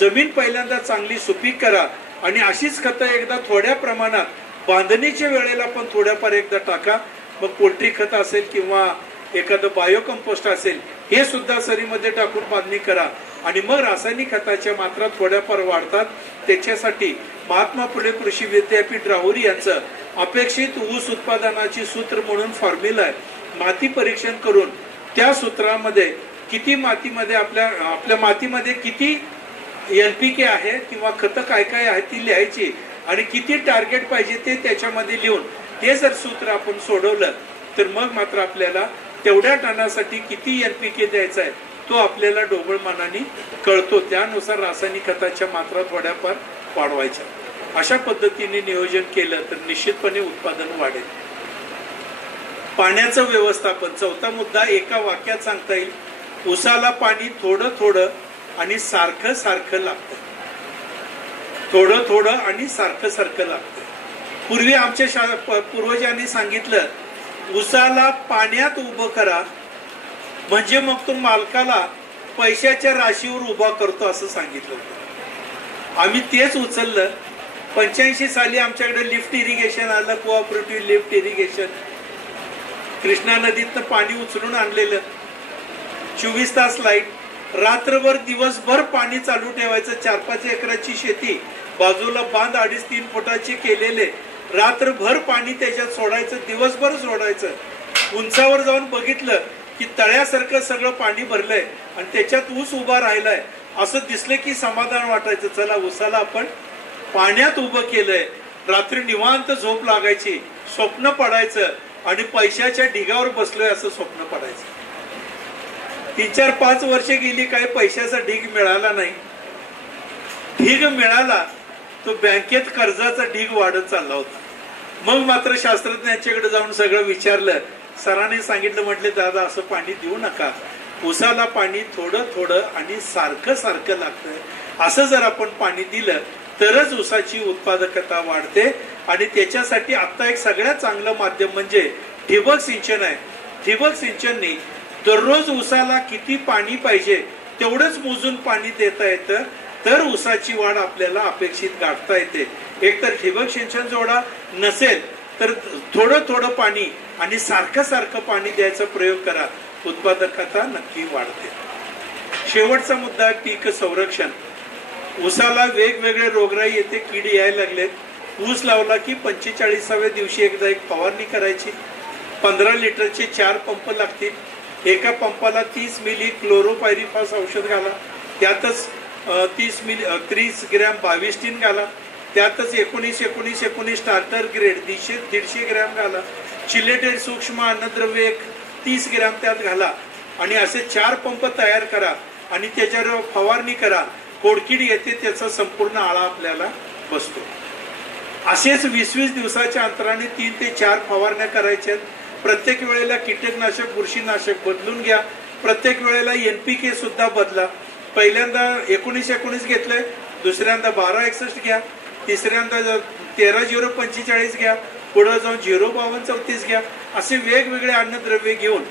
जमीन पहिल्यांदा चांगली सुपीक करा आणि अशीच खतं एकदा थोड्या प्रमाणात बांधणीच्या वेळेला पण थोड्याफार एकदा टाका. मग पोल्ट्री खत असेल किंवा एखादं बायो कंपोस्ट असेल हे सुद्धा सरीमध्ये टाकून बांधणी करा. आणि मग रासायनिक खताच्या मात्रा थोड्याफार वाढतात. त्याच्यासाठी महात्मा फुले कृषी विद्यापीठ राहुरी यांचं अपेक्षित ऊस उत्पादनाची सूत्र म्हणून फॉर्म्युला आहे. माती परीक्षण करून त्या सूत्रामध्ये किती मातीमध्ये आपल्या मातीमध्ये किती NPK आहे किंवा खतं काय काय आहे ती लिहायची आणि किती टार्गेट पाहिजे ते त्याच्यामध्ये लिहून ते जर सूत्र आपण सोडवलं तर मग मात्र आपल्याला तेवढ्या टनासाठी किती NPK द्यायचा आहे तो आपल्याला ढोबळमानाने कळतो. त्यानुसार रासायनिक खताच्या मात्रा थोड्याफार वाढवायच्या. अशा पद्धतीने नियोजन केलं तर निश्चितपणे उत्पादन वाढेल. पाण्याचं व्यवस्थापन, चौथा मुद्दा एका वाक्यात सांगता येईल. ऊसाला पाणी थोडं थोडं आणि सारखं सारखं लागतं. थोडं थोडं आणि सारखं सारखं लागतं. पूर्वी आमच्या पूर्वजांनी सांगितलं ऊसाला पाण्यात उभं करा म्हणजे मग तो मालकाला पैशाच्या राशीवर उभा करतो असं सांगितलं होतं. आम्ही तेच उचललं. 85 साली आमच्याकडे लिफ्ट इरिगेशन आलं, कोऑपरेटिव्ह लिफ्ट इरिगेशन. कृष्णा नदीतनं पाणी उचलून आणलेलं, 24 तास लाईट, रात्रभर दिवसभर पाणी चालू ठेवायचं. 4-5 एकराची शेती, बाजूला बांध 2.5-3 फुटाचे केलेले, रात्रभर पाणी त्याच्यात सोडायचं, दिवसभर सोडायचं. उंचावर जाऊन बघितलं की तळ्यासारखं सगळं पाणी भरलंय आणि त्याच्यात ऊस उभा राहिलाय. असं दिसलं की समाधान वाटायचं, चला ऊसाला आपण पाण्यात उभं केलंय. रात्री निवांत झोप लागायची, स्वप्न पडायचं आणि पैशाच्या ढिगावर बसलोय असं स्वप्न पडायचं. 3-4-5 वर्ष गेली, काही पैशाचा ढीग मिळाला नाही. ढीग मिळाला तो बँकेत कर्जाचा ढीग वाढत चालला होता. मग मात्र शास्त्रज्ञांच्याकडे जाऊन सगळं विचारलं. सरांनी सांगितलं, म्हटले दादा असं पाणी देऊ नका, ऊसाला पाणी थोडं थोडं आणि सारखं सारखं लागतंय. असं जर आपण पाणी दिलं तरच ऊसाची उत्पादकता वाढते. आणि त्याच्यासाठी आता एक सगळ्यात चांगलं माध्यम म्हणजे ठिबक सिंचन आहे. ठिबक सिंचनने दररोज ऊसाला किती पाणी पाहिजे तेवढंच मोजून पाणी देता येतं, तर ऊसाची वाढ आपल्याला अपेक्षित गाठता येते. एकतर ठिबक सिंचन जोडा, नसेल तर थोडं थोडं पाणी आणि सारखं सारखं पाणी द्यायचा प्रयोग करा, उत्पादकता नक्की वाढते. शेवटचा मुद्दा आहे पीक संरक्षण. ऊसाला वेगवेगळे रोगराई येते, कीड यायला लागलेत. ऊस लावला की 45व्या दिवशी एकदा एक फवारणी करायची. 15 लिटरचे 4 पंप लागतील. एका पंपाला 30 मिली क्लोरोपायरिफॉस औषध घाला. त्यातच 30 ग्रॅम 22 टीन घाला. त्यातच 19 स्टार्टर ग्रेड 150 ग्रॅम घाला. चिलेटेड सूक्ष्म अन्नद्रव्य 30 ग्रॅम त्यात घाला आणि असे 4 पंप तयार करा आणि त्याच्यावर फवारणी करा. खोडकीड येते त्याचा संपूर्ण आळा आपल्याला बसतो. असेच 20-20 दिवसाच्या अंतराने 3 ते 4 फवारण्या करायच्या. प्रत्येक वेळेला कीटकनाशक बुरशीनाशक बदलून घ्या. प्रत्येक वेळेला NPK सुद्धा बदला. पहिल्यांदा 19 घेतलंय, दुसऱ्यांदा 1261 घ्या, तिसऱ्यांदा 13-0-45 घ्या, पुढे जाऊन 0-52-34 घ्या. असे वेगवेगळे अन्नद्रव्य घेऊन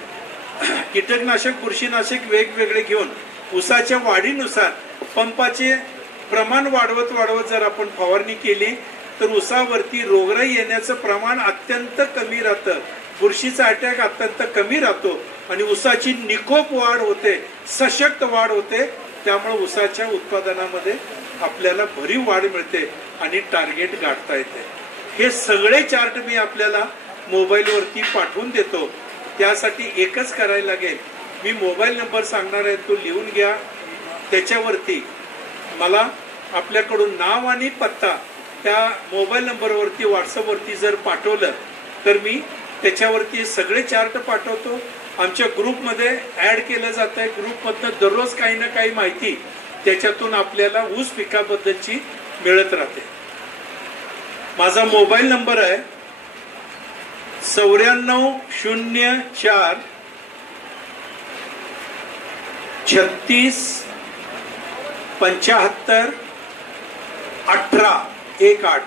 कीटकनाशक बुरशीनाशक वेगवेगळे घेऊन ऊसाच्या वाढीनुसार पंपाचे प्रमाण वाढवत जर आपण फवारणी केली तर ऊसावरती रोगराई येण्याचं प्रमाण अत्यंत कमी राहतं. बुरशीचा अटॅक अत्यंत कमी राहतो आणि ऊसाची निकोप वाढ होते, सशक्त वाढ होते. त्यामुळे ऊसाच्या उत्पादनामध्ये आपल्याला भरीव वाढ मिळते आणि टार्गेट गाठता येते. हे सगळे चार्ट मी आपल्याला मोबाईलवरती पाठवून देतो. त्यासाठी एकच करायला लागेल, मी मोबाईल नंबर सांगणार आहे, तो लिहून घ्या. त्याच्यावरती मला आपल्याकडून नाव आणि पत्ता त्या मोबाईल नंबरवरती व्हॉट्सअपवरती जर पाठवलं तर मी त्याच्यावरती सगळे चार्ट पाठवतो. आमच्या ग्रुपमध्ये ॲड केलं जात आहे. ग्रुपमधनं दररोज काही ना काही माहिती त्याच्यातून आपल्याला ऊस पिकाबद्दलची मिळत राहते. माझा मोबाईल नंबर आहे 9404 36 75 18.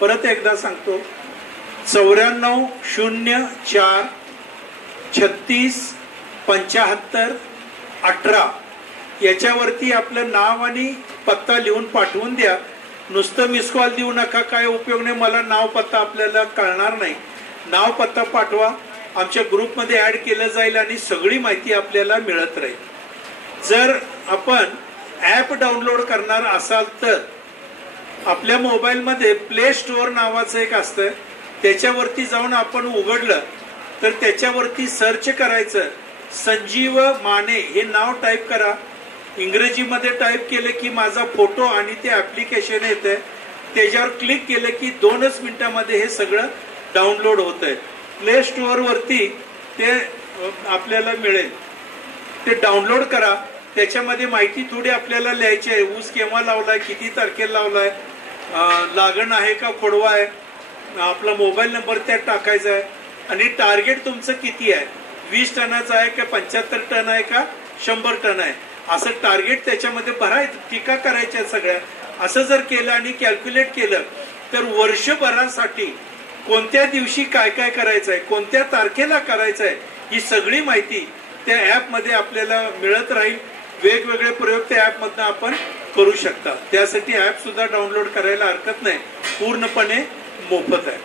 परत एकदा सांगतो 9404 36 75 18. याच्यावरती आपलं नाव आणि पत्ता लिहून पाठवून द्या. नुसतं मिस कॉल देऊ नका, काय उपयोग नाही. मला नाव पत्ता आपल्याला कळणार नाही. नाव पत्ता पाठवा, आमच्या ग्रुपमध्ये ॲड केलं जाईल आणि सगळी माहिती आपल्याला मिळत राहील. जर आपण ॲप डाउनलोड करणार असाल तर आपल्या मोबाईलमध्ये प्ले स्टोअर नावाचं एक असतं. त्याच्यावरती जाऊन आपण उघडलं तर त्याच्यावरती सर्च करायचं, संजीव माने हे नाव टाईप करा. इंग्रजीमध्ये टाईप केलं की माझा फोटो आणि ते ॲप्लिकेशन येतं. त्याच्यावर क्लिक केलं की 2च मिनिटामध्ये हे सगळं डाउनलोड होतंय. प्ले स्टोअरवरती ते आपल्याला मिळेल. ते डाउनलोड करा. त्याच्यामध्ये माहिती थोडी आपल्याला लिहायची आहे. ऊस केव्हा लावलाय, किती तारखेला लावलाय, लागण आहे का खोडवा आहे, आपला मोबाईल नंबर त्यात टाकायचा आहे आणि टार्गेट तुमचं किती आहे, 20 टनाचं आहे का 75 टन आहे का 100 टन आहे, असं टार्गेट त्याच्यामध्ये भरायचं. टीका करायच्या सगळ्या. असं जर केलं आणि कॅल्क्युलेट केलं तर वर्षभरासाठी कोणत्या दिवशी काय काय करायचं आहे, कोणत्या तारखेला करायचं आहे, ही सगळी माहिती त्या ॲपमध्ये आपल्याला मिळत राहील. वेगवेगळे प्रयोग त्या ॲपमधनं आपण करू शकता. त्यासाठी ॲप सुद्धा डाउनलोड करायला हरकत नाही, पूर्णपणे मोफत आहे.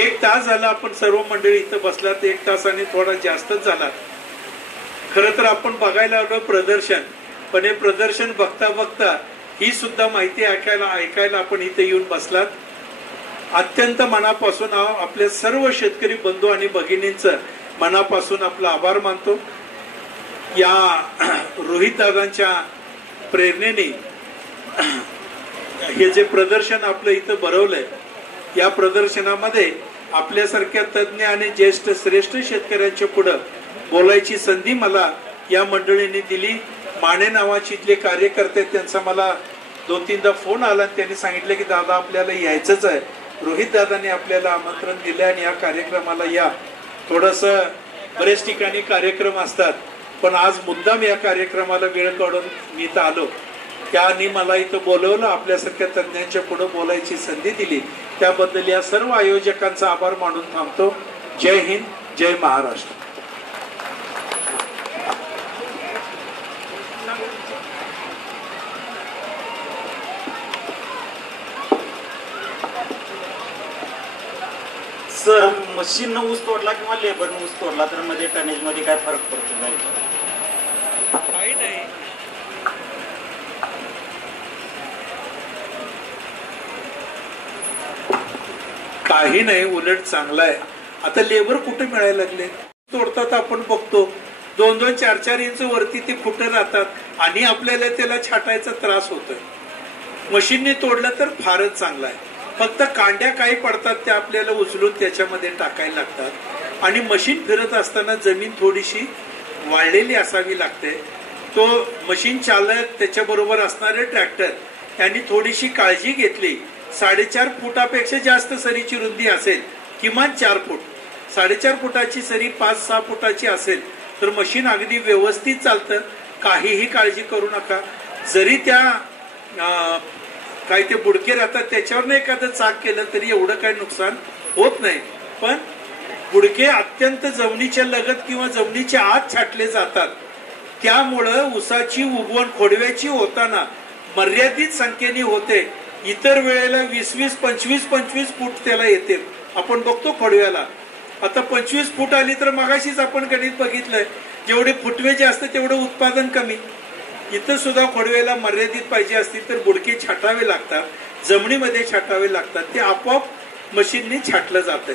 1 तास झाला आपण सर्व मंडळी इथं बसलात. 1 तासाने थोडा जास्तच झाला. खरं तर आपण बघायला आलो प्रदर्शन, पण हे प्रदर्शन बघता बघता ही सुद्धा माहिती ऐकायला आपण इथे येऊन बसलात. अत्यंत मनापासून आपल्या सर्व शेतकरी बंधू आणि भगिनींचं मनापासून आपला आभार मानतो. या रोहित दादांच्या प्रेरणेने हे जे प्रदर्शन आपलं इथं भरवलंय, या प्रदर्शनामध्ये आपल्यासारख्या तज्ज्ञ आणि ज्येष्ठ श्रेष्ठ शेतकऱ्यांच्या पुढं बोलायची संधी मला या मंडळींनी दिली. माने नावाचे इथले कार्यकर्ते, त्यांचा मला 2-3दा फोन आला आणि त्यांनी सांगितलं की दादा आपल्याला यायचंच आहे. रोहित दादांनी आपल्याला आमंत्रण दिलं आणि या कार्यक्रमाला या. थोडंसं बरेच ठिकाणी कार्यक्रम असतात, पण आज मुद्दाम या कार्यक्रमाला वेळ काढून मी इथं आलो. त्यांनी मला इथं बोलवलं, आपल्यासारख्या तज्ज्ञांच्या पुढे बोलायची संधी दिली. त्याबद्दल या सर्व आयोजकांचा आभार मानून थांबतो. जय हिंद, जय महाराष्ट्र. सर, मशीन ऊस तोडला किंवा लेबरनं ऊस तोडला तर मध्ये टनेज मध्ये काय फरक पडतो? काही नाही. काही नाही, उलट चांगला आहे. आता लेबर कुठे मिळायला लागले, तोडतात आपण बघतो 2-2, 4-4 इंच वरती ते फुटं राहतात आणि आपल्याला त्याला छाटायचा त्रास होतोय. मशीनने तोडलं तर फारच चांगलं आहे. फक्त कांड्या काही पडतात त्या आपल्याला उचलून त्याच्यामध्ये टाकायला लागतात आणि मशीन फिरत असताना जमीन थोडीशी वाळलेली असावी लागते. तो मशीन चालक त्याच्याबरोबर असणारे ट्रॅक्टर यांनी थोडीशी काळजी घेतली. 4.5 फुटापेक्षा जास्त सरीची रुंदी असेल, किमान 4 फूट, 4.5 फुटाची सरी 5-6 फुटाची असेल तर मशीन अगदी व्यवस्थित चालतं. काहीही काळजी करू नका. जरी त्या काय ते बुडके राहतात त्याच्यावर एखादं चाक केलं तरी एवढं काही नुकसान होत नाही. पण बुडके अत्यंत जमिनीच्या लगत किंवा जमिनीच्या आत छाटले जातात. त्यामुळं ऊसाची उगवण खोडव्याची होताना मर्यादित संख्येने होते. इतर वेळेला 20-20, 25-25 फूट त्याला येते. आपण बघतो खोडव्याला आता 25 फूट आली तर मगाशीच आपण गणित बघितलंय, जेवढे फुटवे जास्त तेवढं उत्पादन कमी. इथं सुद्धा खोडव्याला मर्यादित पाहिजे असतील तर बुडके छाटावे लागतात, जमिनीमध्ये छाटावे लागतात. ते आपोआप मशीनने छाटलं जातंय.